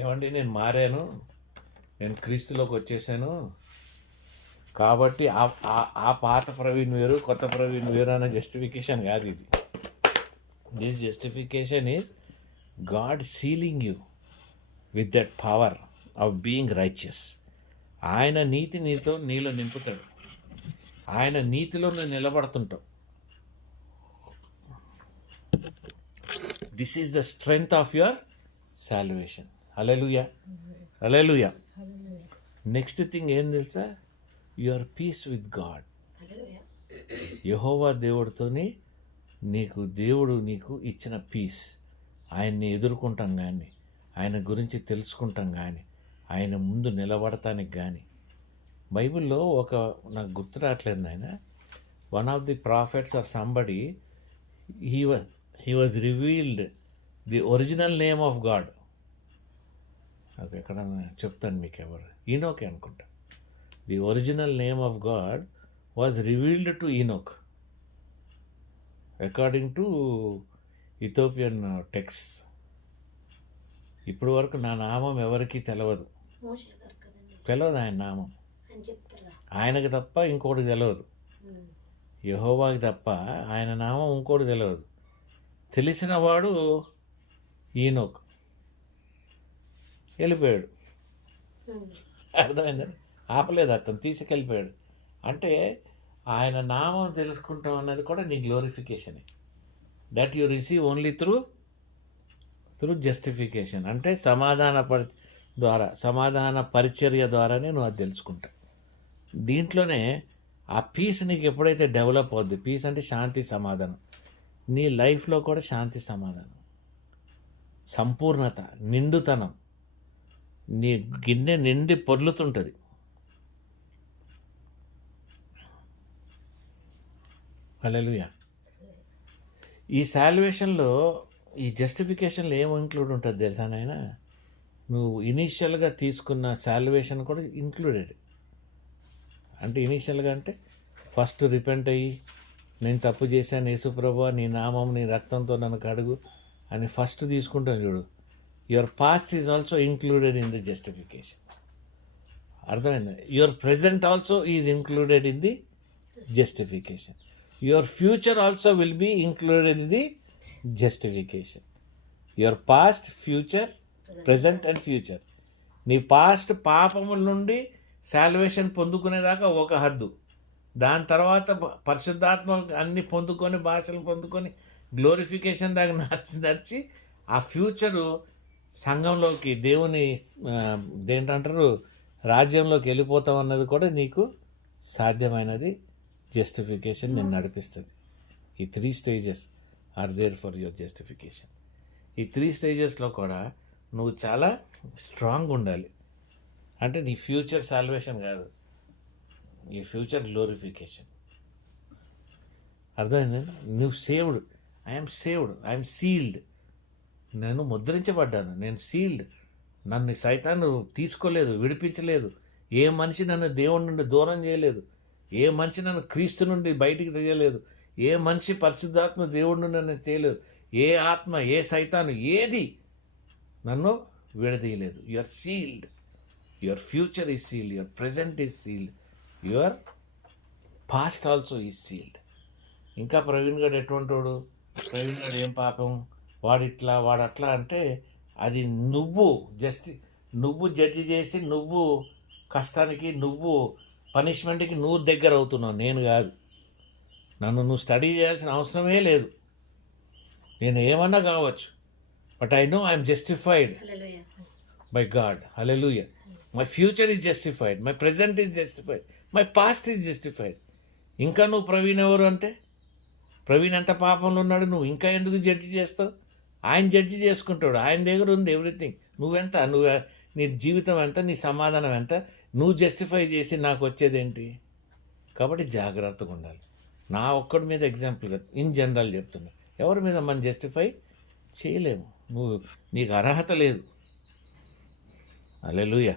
ఏమండి, నేను మారాను, నేను క్రీస్తులోకి వచ్చేసాను కాబట్టి ఆ పాత ప్రవీణ్ వేరు, కొత్త ప్రవీణ్ వేరు అనే జస్టిఫికేషన్ కాదు ఇది. This justification is God sealing you with that power of being righteous. ఆయన నీతి నీలో నింపుతాడు. ఆయన నీతిలో నువ్వు నిలబడుతుంటావు. This is the strength of your salvation. Hallelujah, hallelujah. Next thing ఏం తెలుసా? Your peace with God. యెహోవా దేవుడితోని దేవుడు నీకు ఇచ్చిన పీస్. ఆయన్ని ఎదుర్కొంటాం కానీ, ఆయన గురించి తెలుసుకుంటాం కానీ, ఆయన ముందు నిలబడటానికి కానీ. బైబిల్లో నాకు గుర్తు రావట్లేదు ఆయన, one of the prophets are somebody, he was revealed the original name of God. నాకు ఎక్కడ చెప్తాను మీకు, ఎవరు, ఈనోకే అనుకుంటా. The original name of God was revealed to Enoch according to Ethiopian text. ఇప్పటి వరకు నా నామం ఎవరికీ తెలియదు ఆయన నామం. ఆయనకి తప్ప ఇంకోటి తెలియదు. యెహోవాకి తప్ప ఆయన నామం ఇంకోటి తెలియదు. తెలిసినవాడు ఈనోక్ వెళ్ళిపోయాడు. అర్థమైందని ఆపలేదు, అతను తీసుకెళ్ళిపోయాడు. అంటే ఆయన నామం తెలుసుకుంటాం అన్నది కూడా నీ గ్లోరిఫికేషనే. That you receive only through justification. అంటే సమాధాన పరిచర్య ద్వారానే నువ్వు అది తెలుసుకుంటావు. దీంట్లోనే ఆ పీస్ నీకు ఎప్పుడైతే డెవలప్ అవుద్ది, పీస్ అంటే శాంతి సమాధానం, నీ లైఫ్లో కూడా శాంతి సమాధానం, సంపూర్ణత, నిండుతనం, నీ గిన్నె నిండి పొర్లుతుంటుంది. హల్లెలూయా. ఈ సాల్వేషన్లో, ఈ జస్టిఫికేషన్లో ఏం ఇంక్లూడ్ ఉంటుంది తెలుసా నాయన? నువ్వు ఇనీషియల్గా తీసుకున్న సాల్వేషన్ కూడా ఇంక్లూడెడ్. అంటే ఇనీషియల్గా అంటే ఫస్ట్ రిపెంట్ అయ్యి, నేను తప్పు చేశాను యేసుప్రభువా, నీ నామం నీ రక్తంతో నన్ను కడుగు అని ఫస్ట్ తీసుకుంటాను చూడు. Your past is also included in the justification. అర్థమైంది? Your present also is included in the justification. Your future also will be included in the justification. Your past, future, present and future. నీ పాస్ట్ పాపముల నుండి సాల్వేషన్ పొందుకునేదాకా ఒక హద్దు, దాని తర్వాత పరిశుద్ధాత్మ అన్ని పొందుకొని, భాషలు పొందుకొని, గ్లోరిఫికేషన్ దాకా నడిచి ఆ ఫ్యూచరు సంఘంలోకి, దేవుని దేంటంటారు రాజ్యంలోకి వెళ్ళిపోతాం అన్నది కూడా నీకు సాధ్యమైనది. జస్టిఫికేషన్ నేను నడిపిస్తుంది. ఈ 3 stages are there for your justification. ఈ 3 stagesలో కూడా నువ్వు చాలా స్ట్రాంగ్ ఉండాలి. అంటే నీ ఫ్యూచర్ సాల్వేషన్ కాదు, నీ ఫ్యూచర్ గ్లోరిఫికేషన్. అర్థమైంది? నువ్వు saved, I'm saved, I'm sealed. నేను ముద్రించబడ్డాను, నేను సీల్డ్. నన్ను సైతాను తీసుకోలేదు, విడిపించలేదు. ఏ మనిషి నన్ను దేవుడి నుండి దూరం చేయలేదు, ఏ మనిషి నన్ను క్రీస్తు నుండి బయటికి తీయలేదు, ఏ మనిషి పరిశుద్ధాత్మ దేవుడి నుండి నన్ను చేయలేదు, ఏ ఆత్మ, ఏ సైతాను, ఏది నన్ను విడదీయలేదు. You are sealed. Your future is sealed, your present is sealed, your past also is sealed. ఇంకా ప్రవీణ్ గారు ఎటువంటి వాడు? ప్రవీణ్ గారు ఏం పాపం, వాడిట్లా వాడట్లా అంటే అది నువ్వు జడ్జి చేసి, నువ్వు కష్టానికి, నువ్వు పనిష్మెంట్కి నువ్వు దగ్గర అవుతున్నావు, నేను కాదు. నన్ను నువ్వు స్టడీ చేయాల్సిన అవసరమే లేదు. నేను ఏమన్నా కావచ్చు, but I know I'm justified by God. Hallelujah. My future is justified, my present is justified, my past is justified. ఇంకా నువ్వు ప్రవీణ్ ఎవరు అంటే, ప్రవీణ్ ఎంత పాపంలో ఉన్నాడు, నువ్వు ఇంకా ఎందుకు జడ్జి చేస్తావు? ఆయన జడ్జి చేసుకుంటాడు, ఆయన దగ్గర ఉంది ఎవ్రీథింగ్. నువ్వెంత, నీ జీవితం ఎంత, నీ సమాధానం ఎంత, నువ్వు జస్టిఫై చేసి నాకు వచ్చేదేంటి? కాబట్టి జాగ్రత్తగా ఉండాలి. నా ఒక్కడి మీద ఎగ్జాంపుల్గా ఇన్ జనరల్ చెప్తున్నా, ఎవరి మీద మనం జస్టిఫై చేయలేము. నీకు అర్హత లేదు. హల్లెలూయా.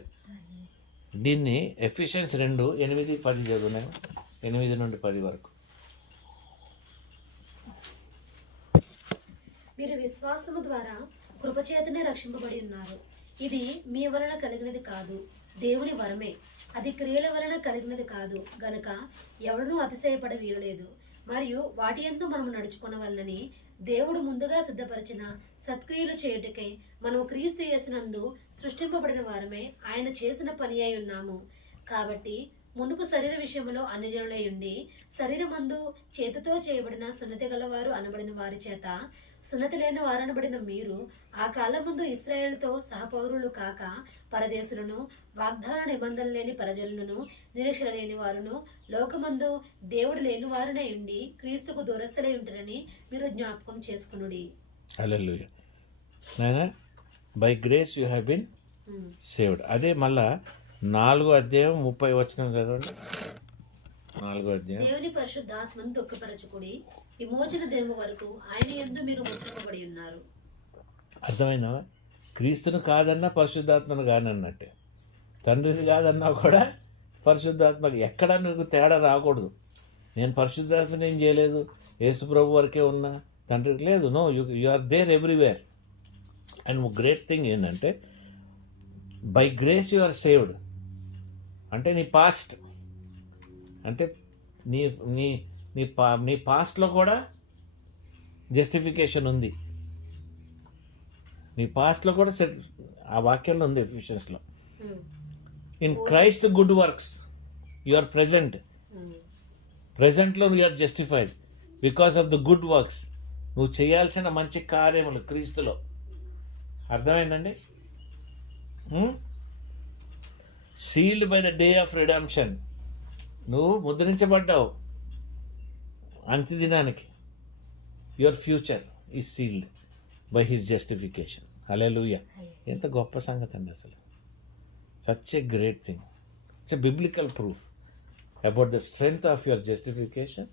దీన్ని ఎఫిషియన్స్ 2:8-10 చదువున్నాను, 8 నుండి 10 వరకు. మీరు విశ్వాసము ద్వారా కృపచేతనే రక్షింపబడి ఉన్నారు. ఇది మీ వలన కలిగినది కాదు, దేవుని వరమే. అది క్రియల వలన కలిగినది కాదు గనుక ఎవడనూ అతిశయపడ వీలులేదు. మరియు వాటి యందు మనము నడుచుకొనవలనని దేవుడు ముందుగా సిద్ధపరిచిన సత్క్రియలు చేయుటకై మనము క్రీస్తు యేసునందు సృష్టింపబడిన వారమే ఆయన చేసిన పని అయి ఉన్నాము. కాబట్టి మునుపు శరీర విషయంలో అన్యజనులై ఉండి, శరీరమందు చేతితో చేయబడిన సున్నతి గలవారు అనబడిన వారి చేత సున్నతి లేని వారనబడిన మీరు ఆ కాలం ముందు ఇశ్రాయేలుతో సహపౌరులు కాక పరదేశులను, వాగ్దాన నిబంధన లేని ప్రజలను, నిరీక్షణ లేని వారును, లోకమందు దేవుడు లేని వారునై ఉండి క్రీస్తుకు దూరస్తులై ఉంటారని మీరు జ్ఞాపకం చేసుకునుడి. హల్లెలూయా. నాయనా, by grace you have been saved. అదే మళ్ళా 4:30 చదవండి. 4 దేవుని పరిశుద్ధాత్మను దుఃఖపరచుకుడి, విమోచన దినము వరకు ఆయన యందు మీరు ముద్రింపబడి ఉన్నారు. అర్థమైందా? క్రీస్తును కాదన్నా పరిశుద్ధాత్మను కానన్నట్టే, తండ్రిని కాదన్నా కూడా పరిశుద్ధాత్మకి ఎక్కడ నీకు తేడా రాకూడదు. నేను పరిశుద్ధాత్మని ఏం చేయలేదు, యేసు ప్రభు వరకే ఉన్నా, తండ్రికి లేదు. No, you are there everywhere. And great thing ఏంటంటే, by grace you are saved అంటే నీ పాస్ట్, అంటే నీ నీ నీ పాస్ట్లో కూడా జస్టిఫికేషన్ ఉంది. నీ పాస్ట్లో కూడా ఆ వాక్యంలో ఉంది ఎఫిషియన్స్లో. In Christ good works you are ప్రెజెంట్లో you are justified because of the good works. నువ్వు చేయాల్సిన మంచి కార్యములు క్రీస్తులో. అర్థమైందండి? Sealed by the day of redemption. నువ్వు ముద్రించబడ్డావు అంత్యదినానికి. Your future is sealed by his justification. Hallelujah. ఎంత గొప్ప సంగతి అండి అసలు. Such a great thing. It's a biblical proof about the strength of your justification,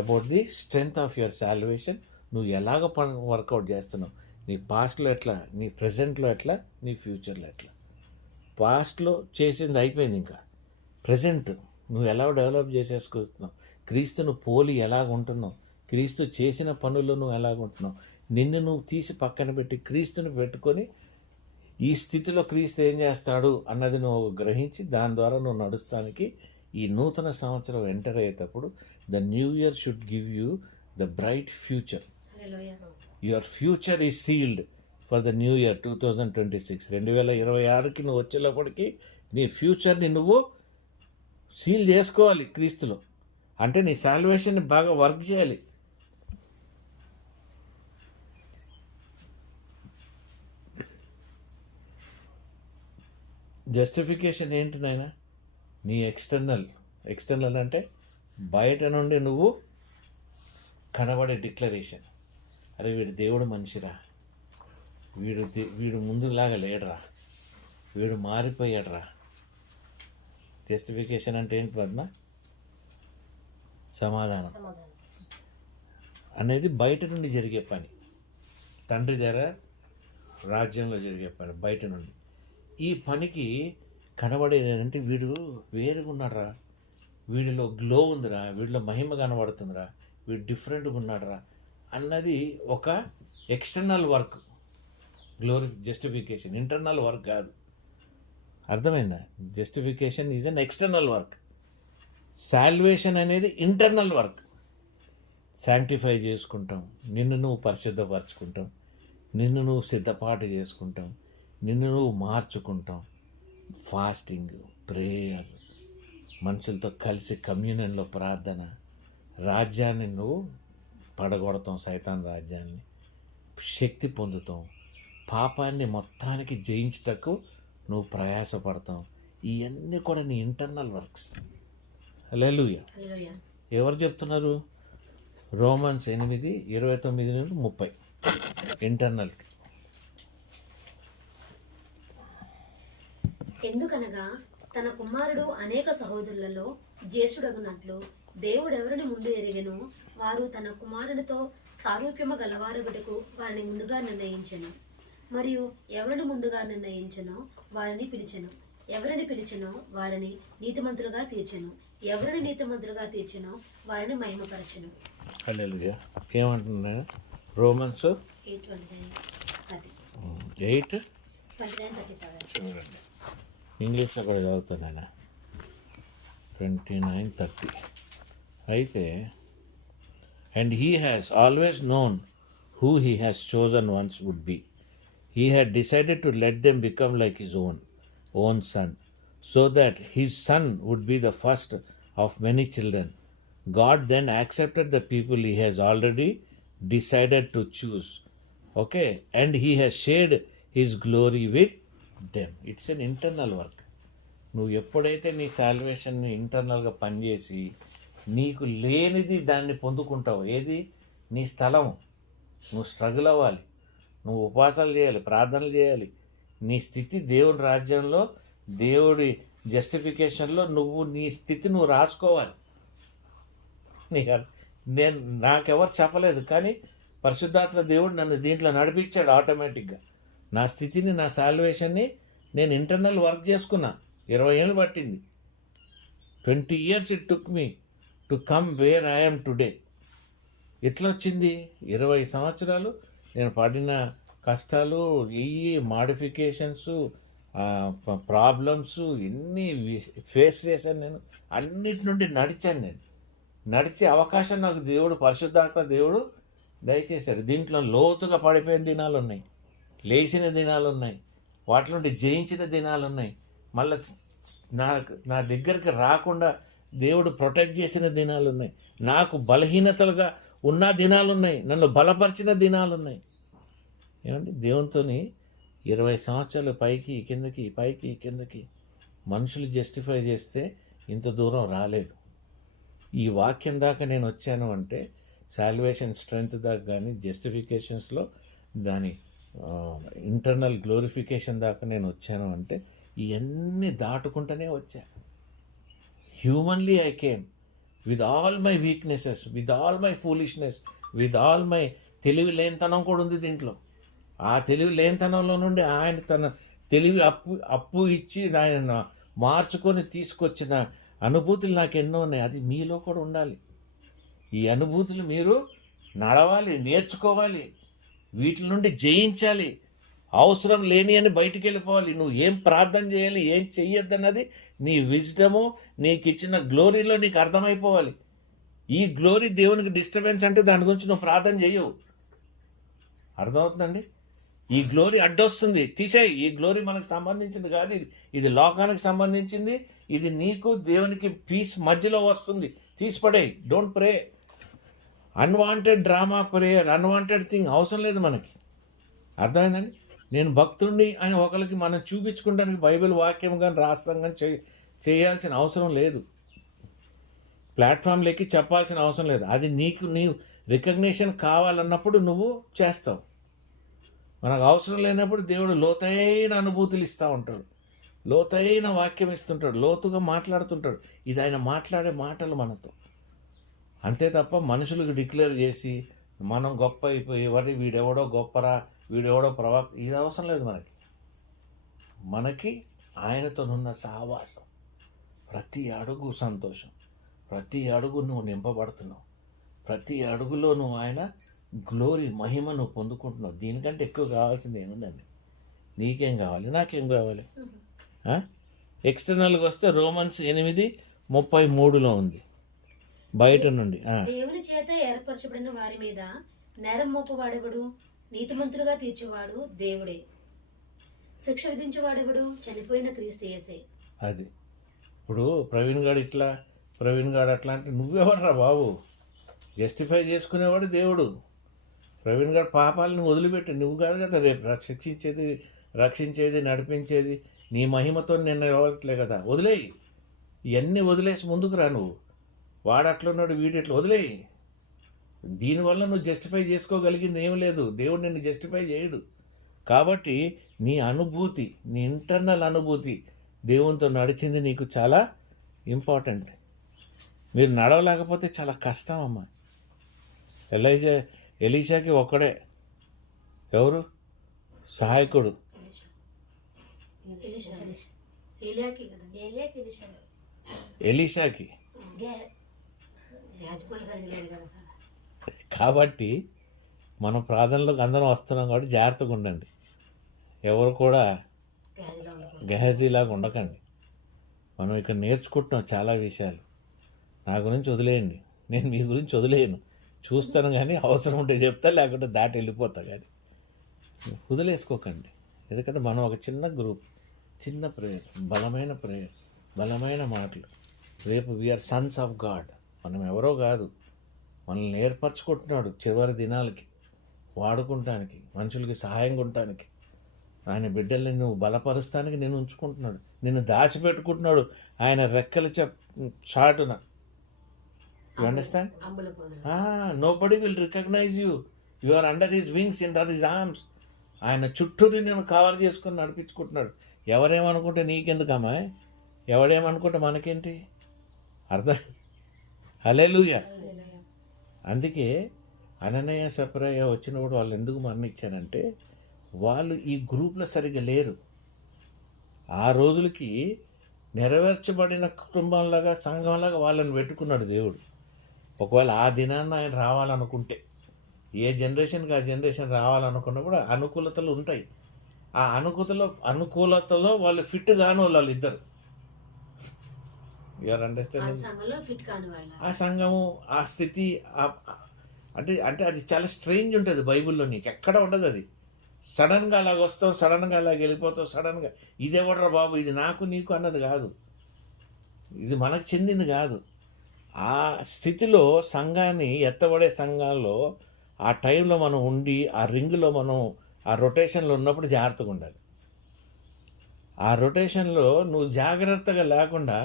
about the strength of your salvation. నువ్వు ఎలాగ వర్కౌట్ చేస్తున్నావు, నీ పాస్ట్లో ఎట్లా, నీ ప్రజెంట్లో ఎట్లా, నీ ఫ్యూచర్లో ఎట్లా. పాస్ట్లో చేసింది అయిపోయింది, ఇంకా ప్రజెంట్ నువ్వు ఎలా డెవలప్ చేసేసుకుంటున్నావు, క్రీస్తును పోలి ఎలాగ ఉంటున్నావు, క్రీస్తు చేసిన పనుల్లో నువ్వు ఎలాగ ఉంటున్నావు, నిన్ను నువ్వు తీసి పక్కన పెట్టి క్రీస్తుని పెట్టుకొని ఈ స్థితిలో క్రీస్తు ఏం చేస్తాడు అన్నది నువ్వు గ్రహించి దాని ద్వారా నువ్వు నడుస్తానికి ఈ నూతన సంవత్సరం ఎంటర్ అయ్యేటప్పుడు the new year should give you the bright future. Your future is sealed for the new year 2026. 2026కి నువ్వు వచ్చేటప్పటికి నీ ఫ్యూచర్ని నువ్వు సీల్ చేసుకోవాలి క్రీస్తులో. అంటే నీ సాల్వేషన్ని బాగా వర్క్ చేయాలి. జస్టిఫికేషన్ ఏంటి నాయన? నీ ఎక్స్టర్నల్ అంటే బయట నుండి నువ్వు కనబడే డిక్లరేషన్. అరే వీడు దేవుడు మనిషిరా, వీడు ముందులాగా లేడరా, వీడు మారిపోయాడరా. జస్టిఫికేషన్ అంటే ఏంటి పద్మ? సమాధానం అనేది బయట నుండి జరిగే పని. తండ్రి దగ్గర రాజ్యంలో జరిగే పని బయట నుండి. ఈ పనికి కనబడేది ఏంటంటే వీడు వేరుగా ఉన్నాడురా, వీడిలో గ్లో ఉందిరా, వీడిలో మహిమ కనబడుతుందిరా, వీడు డిఫరెంట్గా ఉన్నాడురా అన్నది ఒక external work. Justification internal work కాదు. అర్థమైందా? Justification is an external work. Salvation అనేది ఇంటర్నల్ వర్క్. శాంక్టిఫై చేసుకుంటాం, నిన్ను నువ్వు పరిశుద్ధపరచుకుంటాం, నిన్ను నువ్వు సిద్ధపాటు చేసుకుంటాం, నిన్ను నువ్వు మార్చుకుంటాం. ఫాస్టింగ్, ప్రేయర్, మనుషులతో కలిసి కమ్యూనియన్లో ప్రార్థన, రాజ్యాన్ని నువ్వు పడగొడతాం, సైతాన్ రాజ్యాన్ని, శక్తి పొందుతాం, పాపాన్ని మొత్తానికి జయించుటకు నువ్వు ప్రయాసపడతాం. ఇవన్నీ కూడా నీ ఇంటర్నల్ వర్క్స్. హల్లెలూయా. ఎవరు చెప్తున్నారు? Romans 8:29-30 internal. ఎందుకనగా తన కుమారుడు అనేక సహోదరులలో జ్యేష్ఠుడగునట్లు దేవుడెవరిని ముందు ఎరిగెనో వారు తన కుమారునితో సారూప్యము గలవారగుటకు వారిని ముందుగా నిర్ణయించెను. మరియు ఎవరిని ముందుగా నిర్ణయించెనో వారిని పిలిచెను, ఎవరిని పిలిచెనో వారిని నీతిమంతులుగా తీర్చెను, ఎవరిని నీతిమంతులుగా తీర్చెనో వారిని మహిమపరచెను. హల్లెలూయా. ఏమంటున్నా? రోమన్స్ 8:29-37 చూడండి, ఇంగ్లీష్లో కూడా చదువుతున్నాను. 29:30 అయితే and he has always known who he has chosen ones would be. He had decided to let them become like his own son, so that his son would be the first of many children. God then accepted the people he has already decided to choose. Okay, and he has shared his glory with them. It's an internal work. నువ్వు ఎప్పుడైతే నీ సాల్వేషన్ని ఇంటర్నల్గా పనిచేసి నీకు లేనిది దాన్ని పొందుకుంటావు. ఏది? నీ స్థలం. నువ్వు స్ట్రగుల్ అవ్వాలి, నువ్వు ఉపవాసాలు చేయాలి, ప్రార్థనలు చేయాలి. నీ స్థితి దేవుని రాజ్యంలో, దేవుడి జస్టిఫికేషన్లో నువ్వు నీ స్థితి నువ్వు రాసుకోవాలి. నాకెవరు చెప్పలేదు, కానీ పరిశుద్ధాత్మ దేవుడు నన్ను దీంట్లో నడిపించాడు ఆటోమేటిక్గా. నా స్థితిని, నా సాల్వేషన్ని నేను ఇంటర్నల్ వర్క్ చేసుకున్నా. 20 ఏళ్ళు పట్టింది. 20 years it took me to come where I'm today. ఎట్లా వచ్చింది? 20 సంవత్సరాలు నేను పడిన కష్టాలు, ఈ మాడిఫికేషన్స్, ప్రాబ్లమ్స్ ఎన్ని ఫేస్ చేశాను. నేను అన్నిటి నుండి నడిచాను. నేను నడిచే అవకాశం నాకు దేవుడు, పరిశుద్ధాత్మ దేవుడు దయచేశాడు. దీంట్లో లోతుగా పడిపోయిన దినాలు ఉన్నాయి, లేచిన దినాలు ఉన్నాయి, వాటి నుండి జయించిన దినాలు ఉన్నాయి, మళ్ళీ నా దగ్గరికి రాకుండా దేవుడు ప్రొటెక్ట్ చేసిన దినాలు ఉన్నాయి, నాకు బలహీనతలుగా ఉన్న దినాలు ఉన్నాయి, నన్ను బలపరిచిన దినాలు ఉన్నాయి. ఏమండి, దేవునితోని 20 సంవత్సరాలు పైకి కిందకి మనుషులు జస్టిఫై చేస్తే ఇంత దూరం రాలేదు. ఈ వాక్యం దాకా నేను వచ్చాను అంటే సాల్వేషన్ స్ట్రెంగ్త్ దాకా కానీ జస్టిఫికేషన్స్లో దాని ఇంటర్నల్ గ్లోరిఫికేషన్ దాకా నేను వచ్చాను అంటే ఇవన్నీ దాటుకుంటూనే వచ్చా. Humanly I came with all my weaknesses, with all my foolishness, with all my తెలివి లేనితనం కూడా ఉంది దీంట్లో. ఆ తెలివి లేనితనంలో నుండి ఆయన తన తెలివి అప్పు ఇచ్చి ఆయన మార్చుకొని తీసుకొచ్చిన అనుభూతులు నాకు ఎన్నో ఉన్నాయి. అది మీలో కూడా ఉండాలి. ఈ అనుభూతులు మీరు నడవాలి, నేర్చుకోవాలి, వీటి నుండి జయించాలి. అవసరం లేని అని బయటికి వెళ్ళిపోవాలి. నువ్వు ఏం ప్రార్థన చేయాలి, ఏం చెయ్యొద్దన్నది నీ విజ్డము, నీకు ఇచ్చిన గ్లోరీలో నీకు అర్థమైపోవాలి. ఈ గ్లోరీ దేవునికి డిస్టర్బెన్స్ అంటే దాని గురించి నువ్వు ప్రార్థన చేయవు. అర్థమవుతుందండి? ఈ గ్లోరీ అడ్డొస్తుంది, తీసేయి. ఈ గ్లోరీ మనకు సంబంధించింది కాదు, ఇది లోకానికి సంబంధించింది. ఇది నీకు దేవునికి పీస్ మధ్యలో వస్తుంది, తీసిపడేయి. Don't pray. Unwanted drama prayer, unwanted thing అవసరం లేదు మనకి. అర్థమైందండి? నేను భక్తుడిని అని ఒకరికి మనం చూపించుకోవడానికి బైబిల్ వాక్యం కానీ రాస్తాం కానీ చేయాల్సిన అవసరం లేదు. ప్లాట్ఫామ్లోకి చెప్పాల్సిన అవసరం లేదు. అది నీకు రికగ్నిషన్ కావాలన్నప్పుడు నువ్వు చేస్తావు. మనకు అవసరం లేనప్పుడు దేవుడు లోతైన అనుభూతులు ఇస్తూ ఉంటాడు, లోతైన వాక్యం ఇస్తుంటాడు, లోతుగా మాట్లాడుతుంటాడు. ఇది ఆయన మాట్లాడే మాటలు మనతో. అంతే తప్ప మనుషులకు డిక్లేర్ చేసి మనం గొప్ప అయిపోయి వీడెవడో గొప్పరా, వీడెవడో ప్రవక్త, ఇది అవసరం లేదు మనకి. మనకి ఆయనతోనున్న సహవాసం, ప్రతి అడుగు సంతోషం, ప్రతి అడుగు నువ్వు నింపబడుతున్నావు, ప్రతి అడుగులో నువ్వు ఆయన గ్లోరీ మహిమ నువ్వు పొందుకుంటున్నావు. దీనికంటే ఎక్కువ కావాల్సింది ఏముందండి? నీకేం కావాలి, నాకేం కావాలి? ఎక్స్టర్నల్గా వస్తే రోమన్స్ 8:33 ఉంది బయట నుండి. దేవుని చేత ఏర్పరచబడిన వారి మీద నేరం మోపవాడెవడు? నీతిమంతులుగా తీర్చేవాడు దేవుడే. శిక్ష విధించేవాడెవడు? చనిపోయిన క్రీస్తు యేసే. అది ఇప్పుడు ప్రవీణ్ గాడు అట్లా అంటే నువ్వెవర్రా బాబు? జస్టిఫై చేసుకునేవాడు దేవుడు. ప్రవీణ్ గారు పాపాలను వదిలిపెట్టి నువ్వు కాదు కదా రేపు రక్షించేది, నడిపించేది. నీ మహిమతో నిన్న ఇవ్వట్లే కదా. వదిలేయి, ఇవన్నీ వదిలేసి ముందుకు రా. నువ్వు వాడు అట్లున్నాడు, వీడు ఇట్లా వదిలేయి. దీనివల్ల నువ్వు జస్టిఫై చేసుకోగలిగింది ఏం లేదు. దేవుడు నిన్ను జస్టిఫై చేయడు. కాబట్టి నీ అనుభూతి, నీ ఇంటర్నల్ అనుభూతి దేవునితో నడిచింది నీకు చాలా ఇంపార్టెంట్. మీరు నడవలేకపోతే చాలా కష్టం అమ్మా. ఎలీషాకి ఒక్కడే ఎవరు సహాయకుడు? ఎలీషాకి. కాబట్టి మనం ప్రార్థనలోకి అందరం వస్తున్నాం కాబట్టి జాగ్రత్తగా ఉండండి. ఎవరు కూడా గెహజీలాగా ఉండకండి. మనం ఇక్కడ నేర్చుకుంటున్నాం చాలా విషయాలు. నా గురించి వదిలేయండి, నేను మీ గురించి వదిలేయను. చూస్తాను కానీ అవసరం ఉంటే చెప్తా, లేకుంటే దాటి వెళ్ళిపోతా. కానీ వదిలేసుకోకండి. ఎందుకంటే మనం ఒక చిన్న గ్రూప్, చిన్న ప్రేయర్, బలమైన మాటలు. రేపు వీఆర్ సన్స్ ఆఫ్ గాడ్. మనం ఎవరో కాదు, మనల్ని ఏర్పరచుకుంటున్నాడు చివరి దినాలకి వాడుకుంటానికి, మనుషులకి సహాయంగా ఉండటానికి. ఆయన బిడ్డల్ని నువ్వు బలపరుస్తానికి నేను ఉంచుకుంటున్నాడు, నిన్ను దాచిపెట్టుకుంటున్నాడు ఆయన రెక్కల చాటున. You understand? Nobody will recognise you. You are under his wings, under his arms. ఆయన చుట్టూరి నేను కవర్ చేసుకుని నడిపించుకుంటున్నాడు. ఎవరేమనుకుంటే నీకెందుకమ్మా? ఎవడేమనుకుంటే మనకేంటి? అర్థం? హల్లెలూయా. అందుకే అననీయ సప్రయ వచ్చినప్పుడు వాళ్ళు ఎందుకు మరణించారంటే వాళ్ళు ఈ గ్రూప్లో సరిగ్గా లేరు. ఆ రోజులకి నెరవేర్చబడిన కుటుంబంలాగా, సంఘంలాగా వాళ్ళని పెట్టుకున్నాడు దేవుడు. ఒకవేళ ఆ దినాన్ని ఆయన రావాలనుకుంటే, ఏ జనరేషన్కి ఆ జనరేషన్ రావాలనుకున్నప్పుడు అనుకూలతలు ఉంటాయి. ఆ అనుకూలతలో వాళ్ళు ఫిట్ కాని వాళ్ళు ఇద్దరు. You're understanding? ఆ సంఘము, ఆ స్థితి, అంటే అంటే అది చాలా స్ట్రేంజ్ ఉంటుంది బైబిల్లో, నీకు ఎక్కడ ఉండదు అది. సడన్గా అలాగ వస్తావు, సడన్గా అలాగ వెళ్ళిపోతావు, సడన్గా ఇది ఎవడరా బాబు, ఇది నాకు నీకు అన్నది కాదు, ఇది మనకు చెందింది కాదు. ఆ స్థితిలో సంఘాన్ని ఎత్తబడే సంఘాల్లో ఆ టైంలో మనం ఉండి ఆ రింగ్లో మనం ఆ రొటేషన్లో ఉన్నప్పుడు జాగ్రత్తగా ఉండాలి. ఆ రొటేషన్లో నువ్వు జాగ్రత్తగా లేకుండా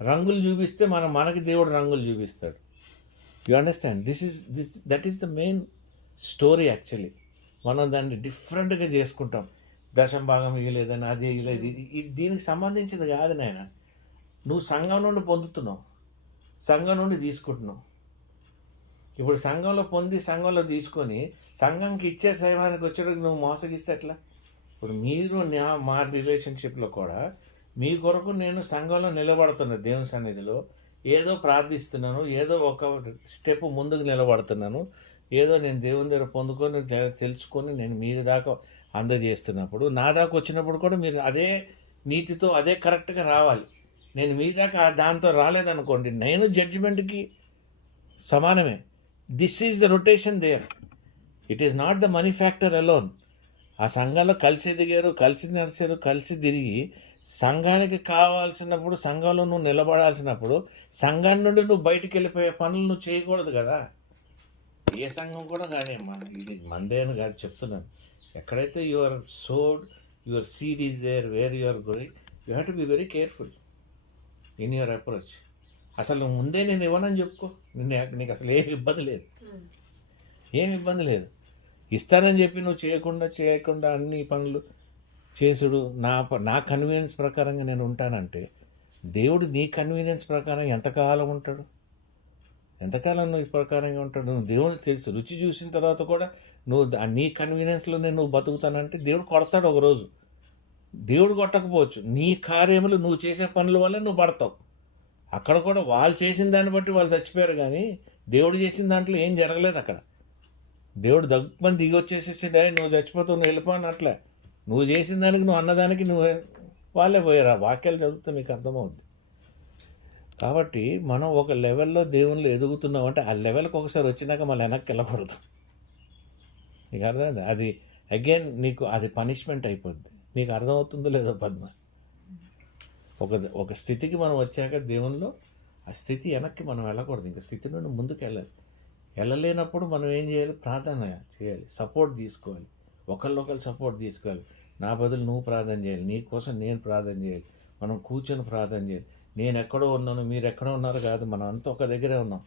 రంగులు చూపిస్తే మనకి దేవుడు రంగులు చూపిస్తాడు. You understand? That is the main story actually. మనం దాన్ని డిఫరెంట్గా చేసుకుంటాం. దశం భాగం ఇవ్వలేదని అది ఇవ్వలేదు, ఇది దీనికి సంబంధించింది కాదు నాయన. నువ్వు సంఘం నుండి పొందుతున్నావు, సంఘం నుండి తీసుకుంటున్నావు. ఇప్పుడు సంఘంలో పొంది సంఘంలో తీసుకొని సంఘంకి ఇచ్చే సమయానికి వచ్చేటప్పుడు నువ్వు మోసగిస్తే ఎట్లా? ఇప్పుడు మీరు మా రిలేషన్షిప్లో కూడా మీ కొరకు నేను సంఘంలో నిలబడుతున్నా, దేవుని సన్నిధిలో ఏదో ప్రార్థిస్తున్నాను, ఏదో ఒక స్టెప్ ముందుకు నిలబడుతున్నాను, ఏదో నేను దేవుని దగ్గర పొందుకొని తెలుసుకొని నేను మీరు దాకా అందజేస్తున్నప్పుడు, నా దాకా వచ్చినప్పుడు కూడా మీరు అదే నీతితో అదే కరెక్ట్గా రావాలి. నేను మీ దాకా దాంతో రాలేదనుకోండి, నేను జడ్జిమెంట్కి సమానమే. This is the rotation there. It is not the money factor alone. ఆ సంఘంలో కలిసి ఎదిగారు, కలిసి నడిచారు, కలిసి తిరిగి సంఘానికి కావాల్సినప్పుడు సంఘంలో నువ్వు నిలబడాల్సినప్పుడు సంఘం నుండి నువ్వు బయటికి వెళ్ళిపోయే పనులు నువ్వు చేయకూడదు కదా. ఏ సంఘం కూడా కాదేమ్మా, ఇది మందే అని కాదు చెప్తున్నాను. ఎక్కడైతే your sod, your seed is there, where your going, you have to be very careful in your approach. అసలు ముందే నేను ఇవ్వనని చెప్పుకో, నీకు అసలు ఏమి ఇబ్బంది లేదు, ఏమి ఇబ్బంది లేదు. ఇస్తానని చెప్పి నువ్వు చేయకుండా అన్ని పనులు చేసుడు, నా కన్వీనియన్స్ ప్రకారంగా నేను ఉంటానంటే దేవుడు నీ కన్వీనియన్స్ ప్రకారం ఎంతకాలం ఉంటాడు? ఎంతకాలం నువ్వు ఈ ప్రకారంగా ఉంటాడు? నువ్వు దేవునికి తెలుసు, రుచి చూసిన తర్వాత కూడా నువ్వు నీ కన్వీనియన్స్లోనే నువ్వు బతుకుతానంటే దేవుడు కొడతాడు ఒకరోజు. దేవుడు కొట్టకపోవచ్చు, నీ కార్యములు నువ్వు చేసే పనుల వల్ల నువ్వు పడతావు. అక్కడ కూడా వాళ్ళు చేసిన దాన్ని బట్టి వాళ్ళు చచ్చిపోయారు, కానీ దేవుడు చేసిన దాంట్లో ఏం జరగలేదు. అక్కడ దేవుడు దగ్గమని దిగి వచ్చేసేసిండే, నువ్వు చచ్చిపోతావు, నువ్వు వెళ్ళిపోను అట్లా. నువ్వు చేసిన దానికి, నువ్వు అన్నదానికి వాళ్ళే పోయారు. ఆ వాక్యాలు చదివితే మీకు అర్థమవుద్ది. కాబట్టి మనం ఒక లెవెల్లో దేవుళ్ళు ఎదుగుతున్నాం అంటే ఆ లెవెల్కి ఒకసారి వచ్చినాక మళ్ళీ వెనక్కి వెళ్ళకూడదు. నీకు అర్థమైంది? అది అగైన్ నీకు అది పనిష్మెంట్ అయిపోద్ది. నీకు అర్థమవుతుందో లేదో పద్మ? ఒక స్థితికి మనం వచ్చాక దేవుల్లో ఆ స్థితి వెనక్కి మనం వెళ్ళకూడదు, ఇంకా స్థితి నుండి ముందుకు వెళ్ళాలి. వెళ్ళలేనప్పుడు మనం ఏం చేయాలి? ప్రార్థన చేయాలి, సపోర్ట్ తీసుకోవాలి, ఒకళ్ళొకరు సపోర్ట్ తీసుకోవాలి. నా బదులు నువ్వు ప్రార్థన చేయాలి, నీ కోసం నేను ప్రార్థన చేయాలి, మనం కూర్చొని ప్రార్థన చేయాలి. నేను ఎక్కడో ఉన్నాను, మీరు ఎక్కడో ఉన్నారు కాదు, మనం అంతా ఒక దగ్గరే ఉన్నాం,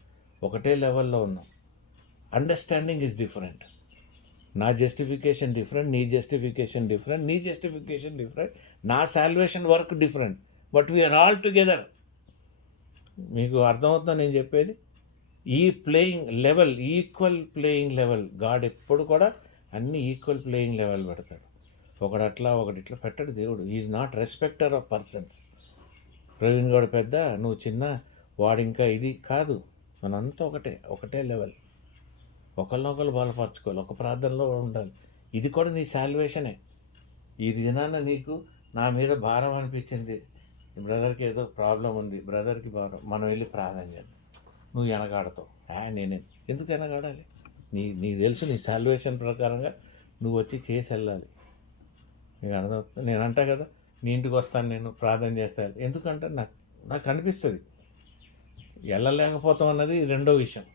ఒకటే లెవెల్లో ఉన్నాం. Understanding is different. నా జస్టిఫికేషన్ డిఫరెంట్, నీ జస్టిఫికేషన్ డిఫరెంట్, నీ జస్టిఫికేషన్ డిఫరెంట్, నా salvation work different, but we are all together. మీకు అర్థమవుతుందా నేను చెప్పేది? ఈ playing level, equal playing level, God ఎప్పుడు కూడా అన్ని ఈక్వల్ ప్లేయింగ్ లెవెల్ పెడతాడు. ఒకడు అట్లా ఒకటి ఇట్లా పెట్టాడు దేవుడు. Is not respecter of persons. Praveen Goud పెద్ద, నువ్వు చిన్న, వాడు ఇంకా ఇది కాదు, మనంతా ఒకటే లెవెల్. ఒకరినొకరు బలపరచుకోవాలి, ఒక ప్రార్థనలో ఉండాలి. ఇది కూడా నీ సాల్వేషనే. ఈ దినాన నీకు నా మీద భారం అనిపించింది, బ్రదర్కి ఏదో ప్రాబ్లం ఉంది, బ్రదర్కి భారం, మనం వెళ్ళి ప్రార్థన చేద్దాం. నువ్వు వెనగాడతావు. నేనే ఎందుకు వెనగాడాలి? నీకు తెలుసు నీ సాల్వేషన్ ప్రకారంగా నువ్వు వచ్చి చేసి వెళ్ళాలి. నీకు అర్థమవుతుంది? నేను అంటా కదా, నీ ఇంటికి వస్తాను, నేను ప్రార్థన చేస్తాను. ఎందుకంటే నాకు అనిపిస్తుంది వెళ్ళలేకపోతాం అన్నది రెండో విషయం.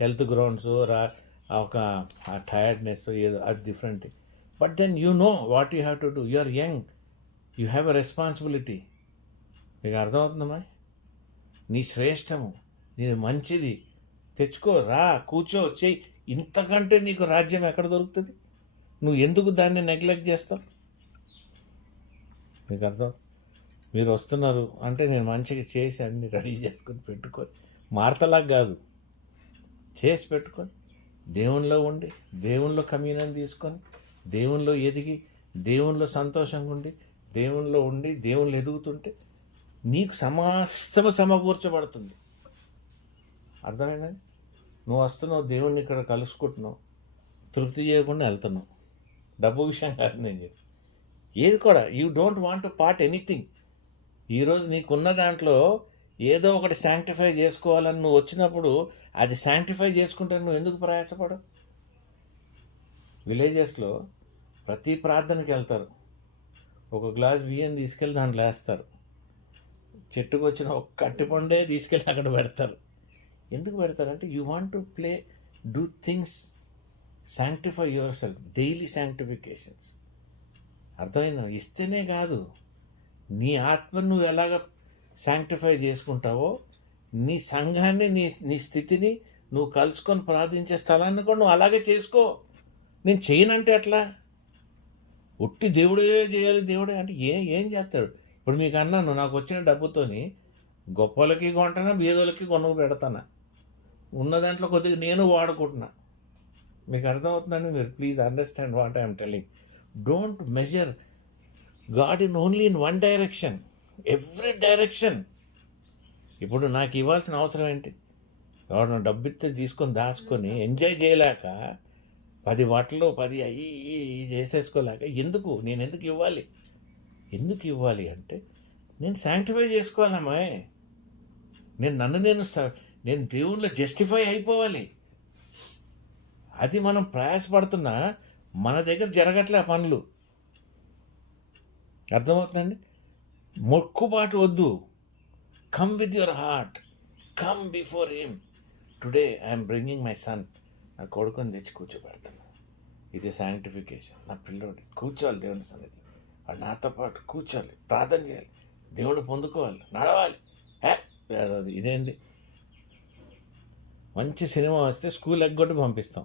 హెల్త్ గ్రౌండ్స్ ఒక టైర్డ్నెస్ ఏదో అది different. But then you know what you have to do. You are young, you have a responsibility. మీకు అర్థమవుతుందమ్మా? నీ శ్రేష్టము, నీది మంచిది, తెచ్చుకో, రా, కూర్చో, చెయ్యి. ఇంతకంటే నీకు రాజ్యం ఎక్కడ దొరుకుతుంది? నువ్వు ఎందుకు దాన్ని నెగ్లెక్ట్ చేస్తావు? మీకు అర్థం? మీరు వస్తున్నారు అంటే నేను మంచిగా చేసి అన్ని రెడీ చేసుకొని పెట్టుకొని, మార్తలాగా కాదు, చేసి పెట్టుకొని దేవునిలో ఉండి, దేవునిలో కమ్యూనియన్ తీసుకొని, దేవునిలో ఎదిగి, దేవునిలో సంతోషంగా ఉండి, దేవునిలో ఉండి, దేవుళ్ళు ఎదుగుతుంటే నీకు సమస్తము సమకూర్చబడుతుంది. అర్థమైందండి? నువ్వు వస్తున్నావు, దేవుణ్ణి ఇక్కడ కలుసుకుంటున్నావు, తృప్తి చేయకుండా వెళ్తున్నావు. డబ్బు విషయం కాదు నేను చెప్పి, ఏది కూడా you don't want to part anything. ఈరోజు నీకున్న దాంట్లో ఏదో ఒకటి శాంక్టిఫై చేసుకోవాలని నువ్వు వచ్చినప్పుడు అది శాంక్టిఫై చేసుకుంటే నువ్వు ఎందుకు ప్రయాసపడవు? విలేజెస్లో ప్రతి ప్రార్థనకి వెళ్తారు, ఒక గ్లాస్ బియ్యం తీసుకెళ్ళి దాంట్లో వేస్తారు, చెట్టుకు వచ్చిన ఒక కట్టి పండే తీసుకెళ్ళి అక్కడ పెడతారు. ఎందుకు పెడతారంటే you want to do things, sanctify yourself, daily sanctifications. అర్థమైందా? ఇస్తేనే కాదు, నీ ఆత్మను నువ్వు ఎలాగ శాంక్టిఫై చేసుకుంటావో నీ సంఘాన్ని, నీ స్థితిని నువ్వు కలుసుకొని ప్రార్థించే స్థలాన్ని కూడా నువ్వు అలాగే చేసుకో. నేను చేయనంటే ఎట్లా? ఒట్టి దేవుడే చేయాలి, దేవుడే అంటే ఏం చేస్తాడు? ఇప్పుడు మీకు అన్నాను, నాకు వచ్చిన డబ్బుతోని గొప్పలకి కొంటానా, బీదోళ్ళకి కొనుగోలు పెడతానా, ఉన్న దాంట్లో కొద్దిగా నేను వాడుకుంటున్నా. మీకు అర్థమవుతుందండి? మీరు please understand what I'm telling. Don't measure God only in one direction, every direction. ఇప్పుడు నాకు ఇవ్వాల్సిన అవసరం ఏంటి? ఎవరు డబ్బు ఇస్తే తీసుకొని దాచుకొని ఎంజాయ్ చేయలేక 10 బట్టలు 10 అయ్యి చేసేసుకోలేక నేను ఎందుకు ఇవ్వాలి? ఎందుకు ఇవ్వాలి అంటే నేను శాంక్టిఫై చేసుకోవాలమ్మా. నేను దేవుళ్ళో జస్టిఫై అయిపోవాలి. అది మనం ప్రయాసపడుతున్నా మన దగ్గర జరగట్లే పనులు. అర్థమవుతుందండి? మొక్కుబాటు వద్దు. Come with your heart, come before him. Today I'm bringing my son. నా కొడుకుని తెచ్చి కూర్చోబెడతాను. ఇది శాంక్టిఫికేషన్. నా పిల్లోడి కూర్చోవాలి దేవుని సన్నిధి, వాడు నాతో పాటు కూర్చోవాలి, ప్రార్థన చేయాలి, దేవుడు పొందుకోవాలి, నడవాలి. ఇదేంటి? మంచి సినిమా వస్తే స్కూల్ ఎగ్గొట్టి పంపిస్తాం.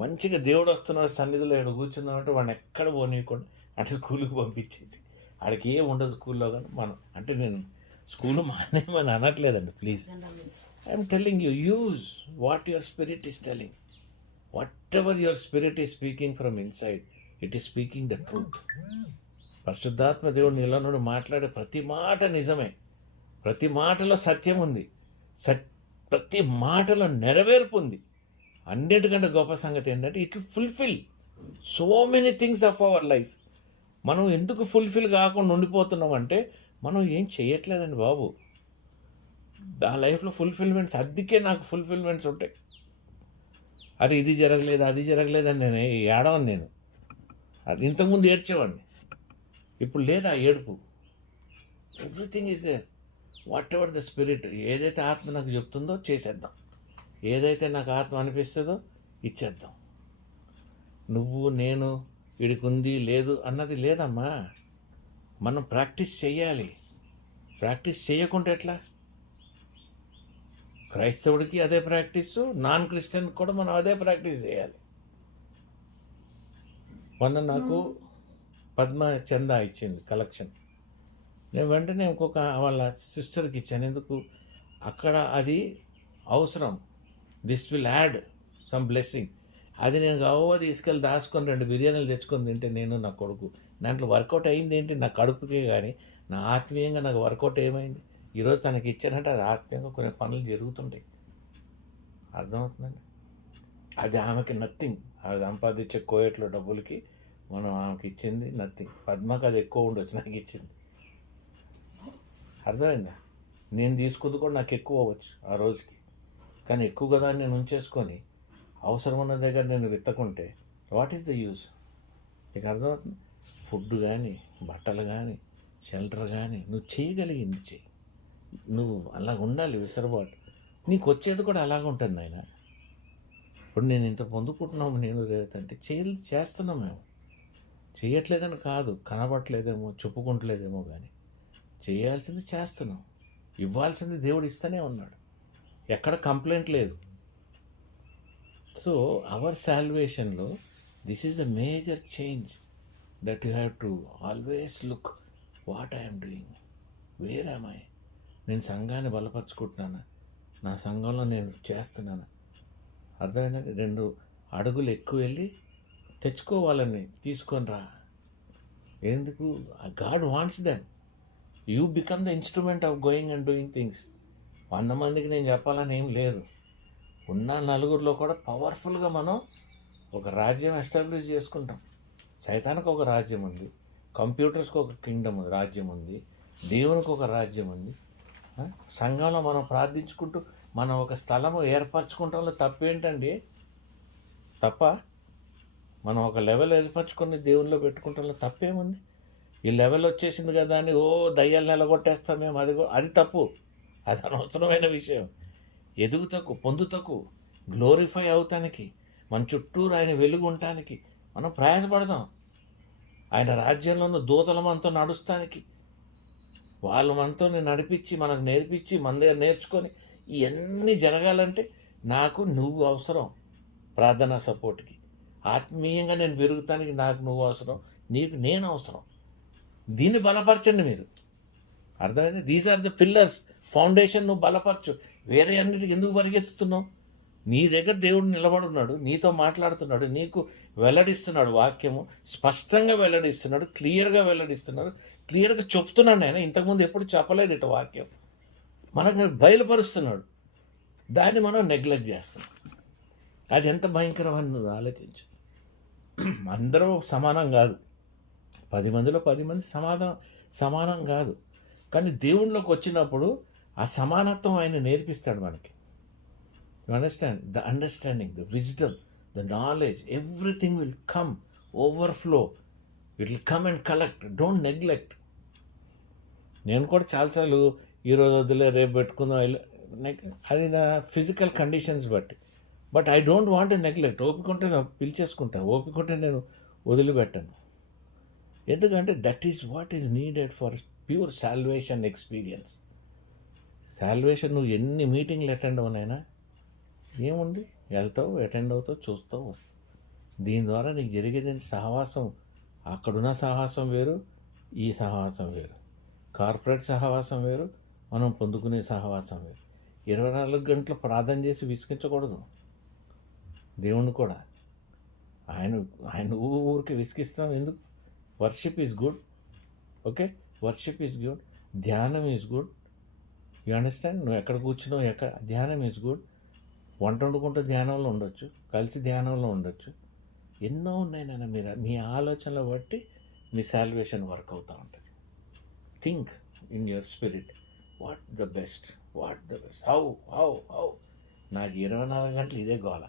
మంచిగా దేవుడు వస్తున్నాడు సన్నిధిలో ఏడు కూర్చుందామంటే వాడిని ఎక్కడ పోనీయకుండా అంటే స్కూల్కి పంపించేసి ఆడికి ఏం ఉండదు స్కూల్లో. కానీ అంటే నేను స్కూల్ మానేమని అనట్లేదండి, please. I'm telling you, use what your spirit is telling. Whatever your spirit is speaking from inside, it is speaking the truth. పరిశుద్ధాత్మ దేవుడు నీలో నుండి మాట్లాడే ప్రతి మాట నిజమే, ప్రతి మాటలో సత్యం ఉంది, ప్రతి మాటలో నెరవేర్పు ఉంది. అన్నిటికంటే గొప్ప సంగతి ఏంటంటే it will fulfil so many things of our life. మనం ఎందుకు ఫుల్ఫిల్ కాకుండా ఉండిపోతున్నాం అంటే మనం ఏం చేయట్లేదండి బాబు. ఆ లైఫ్లో ఫుల్ఫిల్మెంట్స్, అందుకే నాకు ఫుల్ఫిల్మెంట్స్ ఉంటాయి. అరే ఇది జరగలేదు, అది జరగలేదని నేను ఏడవను. నేను అది ఇంతకుముందు ఏడ్చేవాడిని, ఇప్పుడు లేదా ఏడుపు. Everything is there. Whatever the spirit, ఏదైతే ఆత్మ నాకు చెప్తుందో చేసేద్దాం, ఏదైతే నాకు ఆత్మ అనిపిస్తుందో ఇచ్చేద్దాం. నువ్వు నేను వీడికి ఉంది లేదు అన్నది లేదమ్మా. మనం ప్రాక్టీస్ చేయాలి. ప్రాక్టీస్ చేయకుంటే ఎట్లా? క్రైస్తవుడికి అదే ప్రాక్టీసు, నాన్ క్రిస్టియన్ కూడా మనం అదే ప్రాక్టీస్ చేయాలి. మొన్న నాకు పద్మ చందా ఇచ్చింది కలెక్షన్. నేను వెంటనే ఇంకొక వాళ్ళ సిస్టర్కి ఇచ్చాను. ఎందుకు? అక్కడ అది అవసరం. This will add some blessing. అది నేను గవ్వ తీసుకెళ్ళి దాచుకొని 2 బిర్యానీలు తెచ్చుకొని తింటే నేను నా కొడుకు, దాంట్లో వర్కౌట్ అయింది ఏంటి? నా కడుపుకే కానీ నా ఆత్మీయంగా నాకు వర్కౌట్ ఏమైంది? ఈరోజు తనకి ఇచ్చానంటే అది ఆత్మీయంగా కొన్ని పనులు జరుగుతుంటాయి. అర్థమవుతుందండి? అది ఆమెకి నథింగ్. అది సంపాదించే కోయట్లో డబ్బులకి మనం ఆమెకి ఇచ్చింది నథింగ్. పద్మకి అది ఎక్కువ ఉండొచ్చు, నాకు ఇచ్చింది. అర్థమైందా? నేను తీసుకుంది కూడా నాకు ఎక్కువ అవ్వచ్చు ఆ రోజుకి, కానీ ఎక్కువ కదా నేను ఉంచేసుకొని అవసరం ఉన్న దగ్గర నేను విత్తకుంటే వాట్ ఈస్ ద యూజ్? నీకు అర్థమవుతుంది? ఫుడ్ కానీ, బట్టలు కానీ, షెల్టర్ కానీ నువ్వు చేయగలిగింది చెయ్యి. నువ్వు అలా ఉండాలి, విసరబాటు. నీకు వచ్చేది కూడా అలాగ ఉంటుంది ఆయన. ఇప్పుడు నేను ఇంత పొందుకుంటున్నాము, నేను లేదంటే చేస్తున్నాం. మేము చేయట్లేదని కాదు, కనబడట్లేదేమో, చెప్పుకుంటలేదేమో, కానీ చేయాల్సింది చేస్తున్నాం. ఇవ్వాల్సింది దేవుడు ఇస్తూనే ఉన్నాడు. ఎక్కడ కంప్లైంట్ లేదు. సో అవర్ సాల్వేషన్లో this is the major change that you have to always look what I'm doing, where am I. నేను సంఘాన్ని బలపరుచుకుంటున్నాను, నా సంఘంలో నేను చేస్తున్నాను. అర్థమైందంటే 2 అడుగులు ఎక్కువ వెళ్ళి తెచ్చుకోవాలని తీసుకొని రా. ఎందుకు? God wants them. You become the instrument of going and doing things. 100 మందికి నేను చెప్పాలని ఏం లేదు. ఉన్న 4 కూడా పవర్ఫుల్గా మనం ఒక రాజ్యం ఎస్టాబ్లిష్ చేసుకుంటాం. సైతానికి ఒక రాజ్యం ఉంది, కంప్యూటర్స్కి ఒక కింగ్డమ్ రాజ్యం ఉంది, దేవునికి ఒక రాజ్యం ఉంది. సంఘంలో మనం ప్రార్థించుకుంటూ మనం ఒక స్థలము ఏర్పరచుకుంటాంలో తప్పేంటండి? తప్ప మనం ఒక లెవెల్ ఏర్పరచుకొని దేవునిలో పెట్టుకుంటాంలో తప్పేముంది? ఈ లెవెల్ వచ్చేసింది కదా అని దయ్యాలు నిలగొట్టేస్తాం మేము, అది తప్పు. అది అనవసరమైన విషయం. ఎదుగుతకు, పొందుతకు, గ్లోరిఫై అవుతానికి, మన చుట్టూరు ఆయన వెలుగు ఉండటానికి మనం ప్రయాసపడదాం. ఆయన రాజ్యంలోనూ దూతల మనతో నడుస్తానికి, వాళ్ళు మనతో నడిపించి మనకు నేర్పించి మన దగ్గర నేర్చుకొని ఇవన్నీ జరగాలంటే నాకు నువ్వు అవసరం. ప్రార్థనా సపోర్ట్కి, ఆత్మీయంగా నేను పెరుగుతానికి నాకు నువ్వు అవసరం, నీకు నేను అవసరం. దీన్ని బలపరచండి మీరు. అర్థమైంది? These are the pillars, foundation. నువ్వు బలపరచు. వేరే అన్నిటికి ఎందుకు పరిగెత్తుతున్నావు? నీ దగ్గర దేవుడు నిలబడున్నాడు, నీతో మాట్లాడుతున్నాడు, నీకు వెల్లడిస్తున్నాడు. వాక్యము స్పష్టంగా వెల్లడిస్తున్నాడు, క్లియర్గా వెల్లడిస్తున్నాడు, క్లియర్గా చెప్తున్నాడు. ఆయన ఇంతకుముందు ఎప్పుడు చెప్పలేదు ఇట వాక్యం, మనకు బయలుపరుస్తున్నాడు. దాన్ని మనం నెగ్లెక్ట్ చేస్తున్నాం. అది ఎంత భయంకరమని నువ్వు ఆలోచించు. అందరూ సమానం కాదు, 10 మందిలో 10 మంది సమానం కాదు. కానీ దేవుళ్ళలోకి వచ్చినప్పుడు ఆ సమానత్వం ఆయన నేర్పిస్తాడు మనకి. You understand? The understanding, the wisdom, the knowledge, everything will come, overflow. It will come and collect. Don't neglect. నేను కూడా చాలాసార్లు ఈరోజు వద్దులే రేపు పెట్టుకుందాం, అది నా ఫిజికల్ కండిషన్స్ బట్టి. But I don't want neglect. ఓపికంటే నేను పిలిచేసుకుంటా, ఓపికంటే నేను వదిలిపెట్టాను. ఎందుకంటే that is what is needed for pure salvation experience. Salvation నువ్వు ఎన్ని మీటింగ్లు అటెండ్ అవనైనా ఏముంది, వెళ్తావు, అటెండ్ అవుతావు, చూస్తావు, వస్తావు. దీని ద్వారా నీకు జరిగేది సహవాసం. అక్కడున్న సహవాసం వేరు, ఈ సహవాసం వేరు. కార్పొరేట్ సహవాసం వేరు, మనం పొందుకునే సహవాసం వేరు. 24 గంటలు ప్రార్థన చేసి విసిగించకూడదు దేవుణ్ణి కూడా. ఆయన ఊరికి విసిగిస్తాం ఎందుకు? Worship is good. Okay, worship is good, ధ్యానం ఈజ్ గుడ్. You understand? నువ్వు ఎక్కడ కూర్చున్నావు, ధ్యానం ఈజ్ గుడ్. వంట వండుకుంటూ ధ్యానంలో ఉండొచ్చు, కలిసి ధ్యానంలో ఉండొచ్చు. ఎన్నో ఉన్నాయి నాన్న. మీరు మీ ఆలోచనలు బట్టి మీ సాల్వేషన్ వర్క్ అవుతూ ఉంటుంది. Think in your spirit, what the best, how. నాకు 24 గంటలు ఇదే గోల.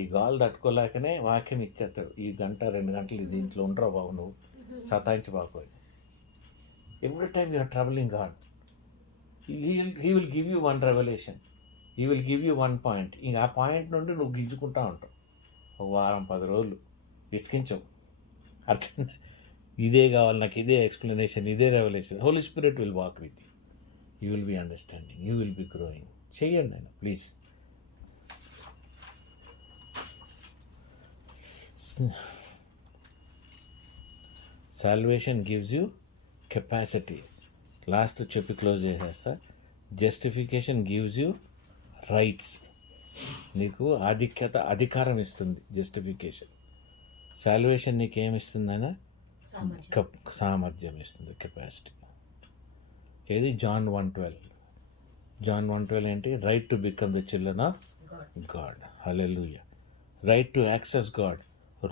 ఈ గోల తట్టుకోలేకనే వాక్యం ఇచ్చేస్తాడు. ఈ గంట 2 గంటలు దీంట్లో ఉండరా బాబు, నువ్వు సతాయించి బాబోయ్. Every time you're troubling God, he will give you one revolution, he will give you one point. ఇంక ఆ పాయింట్ నుండి నువ్వు గిల్చుకుంటా ఉంటావు. ఒక వారం 10 రోజులు విసిగించవు. అర్థం? ఇదే కావాలి నాకు, ఇదే ఎక్స్ప్లెనేషన్, ఇదే revolution. Holy Spirit will walk with you will be understanding, you will be growing. చెయ్యండి ఆయన please. Salvation gives you capacity. Last చెప్పి క్లోజ్ చేసేస్తా. Justification gives you rights. నీకు అధికారం ఇస్తుంది జస్టిఫికేషన్. సాల్వేషన్ నీకేమిస్తుందనా? సామర్థ్యం ఇస్తుంది, కెపాసిటీ. ఏది? John 1:12 ఏంటి? Right to become the children of God. Hallelujah. Right to access God.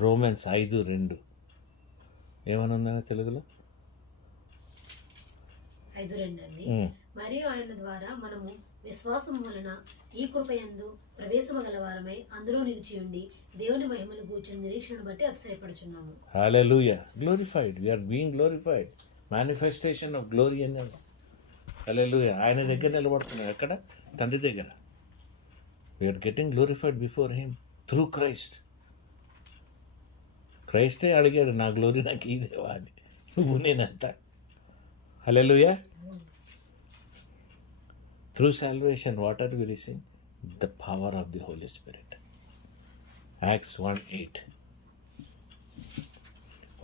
Romans 5:2 ఏమని ఉందన్న తెలుగులో? 5:2 అండి. మరియు ఆయన ద్వారా మనము విశ్వాసం వలన ఈ కృపయందు ప్రవేశమగలవారమై అందులో నిలిచి ఉండి దేవుని మహిమను గూర్చిన నిరీక్షణ బట్టి అతిశయపడుచున్నాము. Hallelujah. Glorified, we are being glorified. Manifestation of glory in us. Hallelujah. ఆయన దగ్గర నిలబడుతున్నాం. ఎక్కడ? తండ్రి దగ్గర. We are getting glorified before him through Christ. క్రైస్టే అడిగాడు, నా గ్లోరీ నాకు ఇదేవా అని. నువ్వు నేనంత. Hallelujah. Through salvation what are we receiving? The power of the holy spirit. Acts 1:8.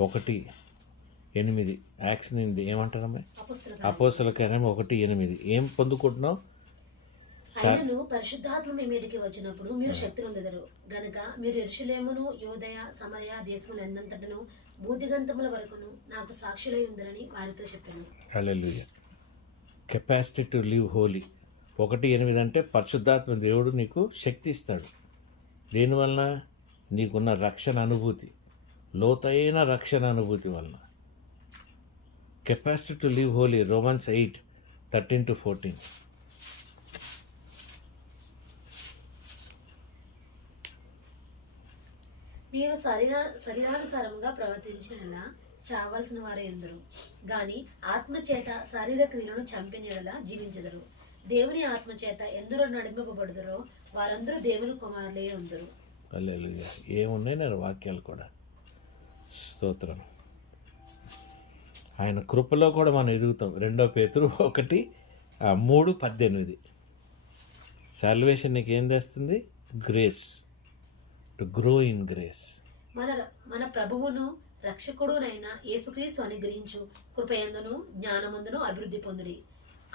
1:8. Acts నుండి ఏమంటారమ్మా? అపోస్తల కార్యం 1:8. ఏం పొందుకుంటున్నావు? ఆయనను పరిశుద్ధాత్మ మీ మీదకి వచ్చినప్పుడు మీరు శక్తి పొందెదరు గనుక మీరు యెరూషలేమును, యూదయ, సమరయ దేశములందంతటను భూదిగంతముల వరకును నాకు సాక్షులై ఉందరని వారితో చెప్పాను. Hallelujah. Capacity to live holy. 1:8 అంటే పరిశుద్ధాత్మ దేవుడు నీకు శక్తి ఇస్తాడు. దేనివలన? నీకున్న రక్షణ అనుభూతి, లోతైన రక్షణ అనుభూతి వలన. Capacity to live Holi. Romans 8 13-14. మీరు శరీరానుసారంగా ప్రవర్తించినలా చావాల్సిన వారే ఎందరు గాని ఆత్మచేత శరీర క్రియలను చంపినలా జీవించెదరు. దేవుని ఆత్మచేత ఎందరో నడిపింపబడుదరో వారందరూ దేవుని కుమారులే ఉందరు. హల్లెలూయా. ఏమున్నాయి నేను వాక్యాలు కూడా. స్తోత్రం. ఆయన కృపలో కూడా మనం ఎదుగుతాం. 2 పేతురు 1:3-18. సాల్వేషన్ నీకు ఏం తెస్తుంది? Grace. To grow in grace. మన ప్రభువును రక్షకుడునైన యేసుక్రీస్తు అని గ్రహించు కృపయందును జ్ఞానమందును అభివృద్ధి పొందుడి.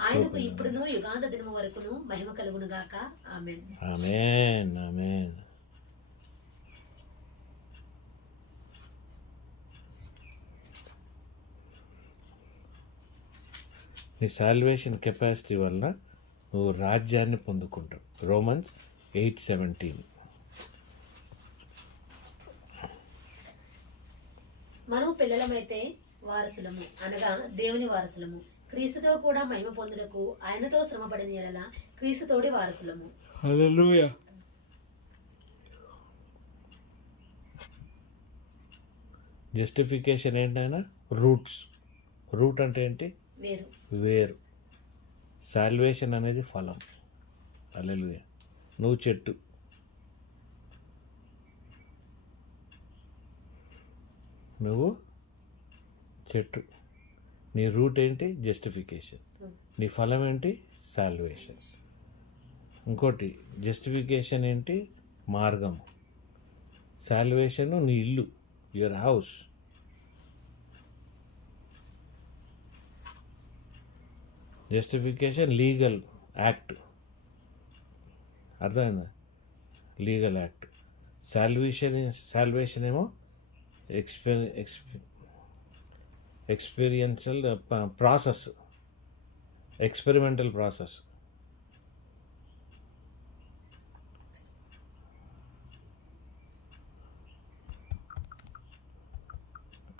ఆయనకు ఇప్పుడును యుగాంత దినము వరకును మహిమ కలుగును గాక. ఆమేన్. ఆమేన్. ఆమేన్. నీ సాల్వేషన్ కెపాసిటీ వలన నువ్వు రాజ్యాన్ని పొందుకుంటావు. రోమన్స్ 8:17. మనం పిల్లలమైతే వారసులము అనగా దేవుని వారసులము. క్రీస్తుతో కూడా మహిమ పొందుటకు ఆయనతో శ్రమపడిన ఎడల క్రీస్తుతోడి వారసులము. హల్లెలూయా. జస్టిఫికేషన్ ఏంటైనా రూట్స్. రూట్ అంటే ఏంటి? వేరు. సాల్వేషన్ అనేది ఫలం. హల్లెలూయా. నువ్వు చెట్టు. నువ్వు చెట్టు. నీ రూట్ ఏంటి? జస్టిఫికేషన్. నీ ఫలం ఏంటి? సాల్వేషన్. ఇంకోటి జస్టిఫికేషన్ ఏంటి? మార్గం. సాల్వేషన్ నీ ఇల్లు, your house. Justification legal act. అర్థమైందా? Legal act. సాల్వేషన్ ఏమో ఎక్స్పీరియన్షియల్ ప్రాసెస్, ఎక్స్పెరిమెంటల్ ప్రాసెస్.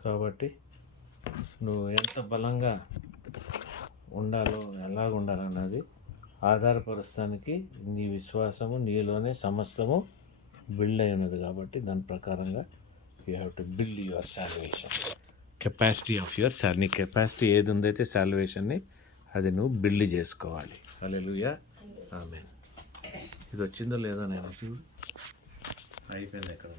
కాబట్టి నువ్వు ఎంత బలంగా ఉండాలో, ఎలాగ ఉండాలన్నది ఆధారపరుస్తానికి నీ విశ్వాసము నీలోనే సమస్తము బిల్డ్ అయి ఉన్నది. కాబట్టి దాని ప్రకారంగా you have to build your salvation. Capacity of నీ కెపాసిటీ ఏది ఉందైతే సాల్వేషన్ని అది నువ్వు బిల్డ్ చేసుకోవాలి. హల్లెలూయా. ఆమేన్. ఇది వచ్చిందో లేదో నేను చూడు. అయిపోయింది ఎక్కడ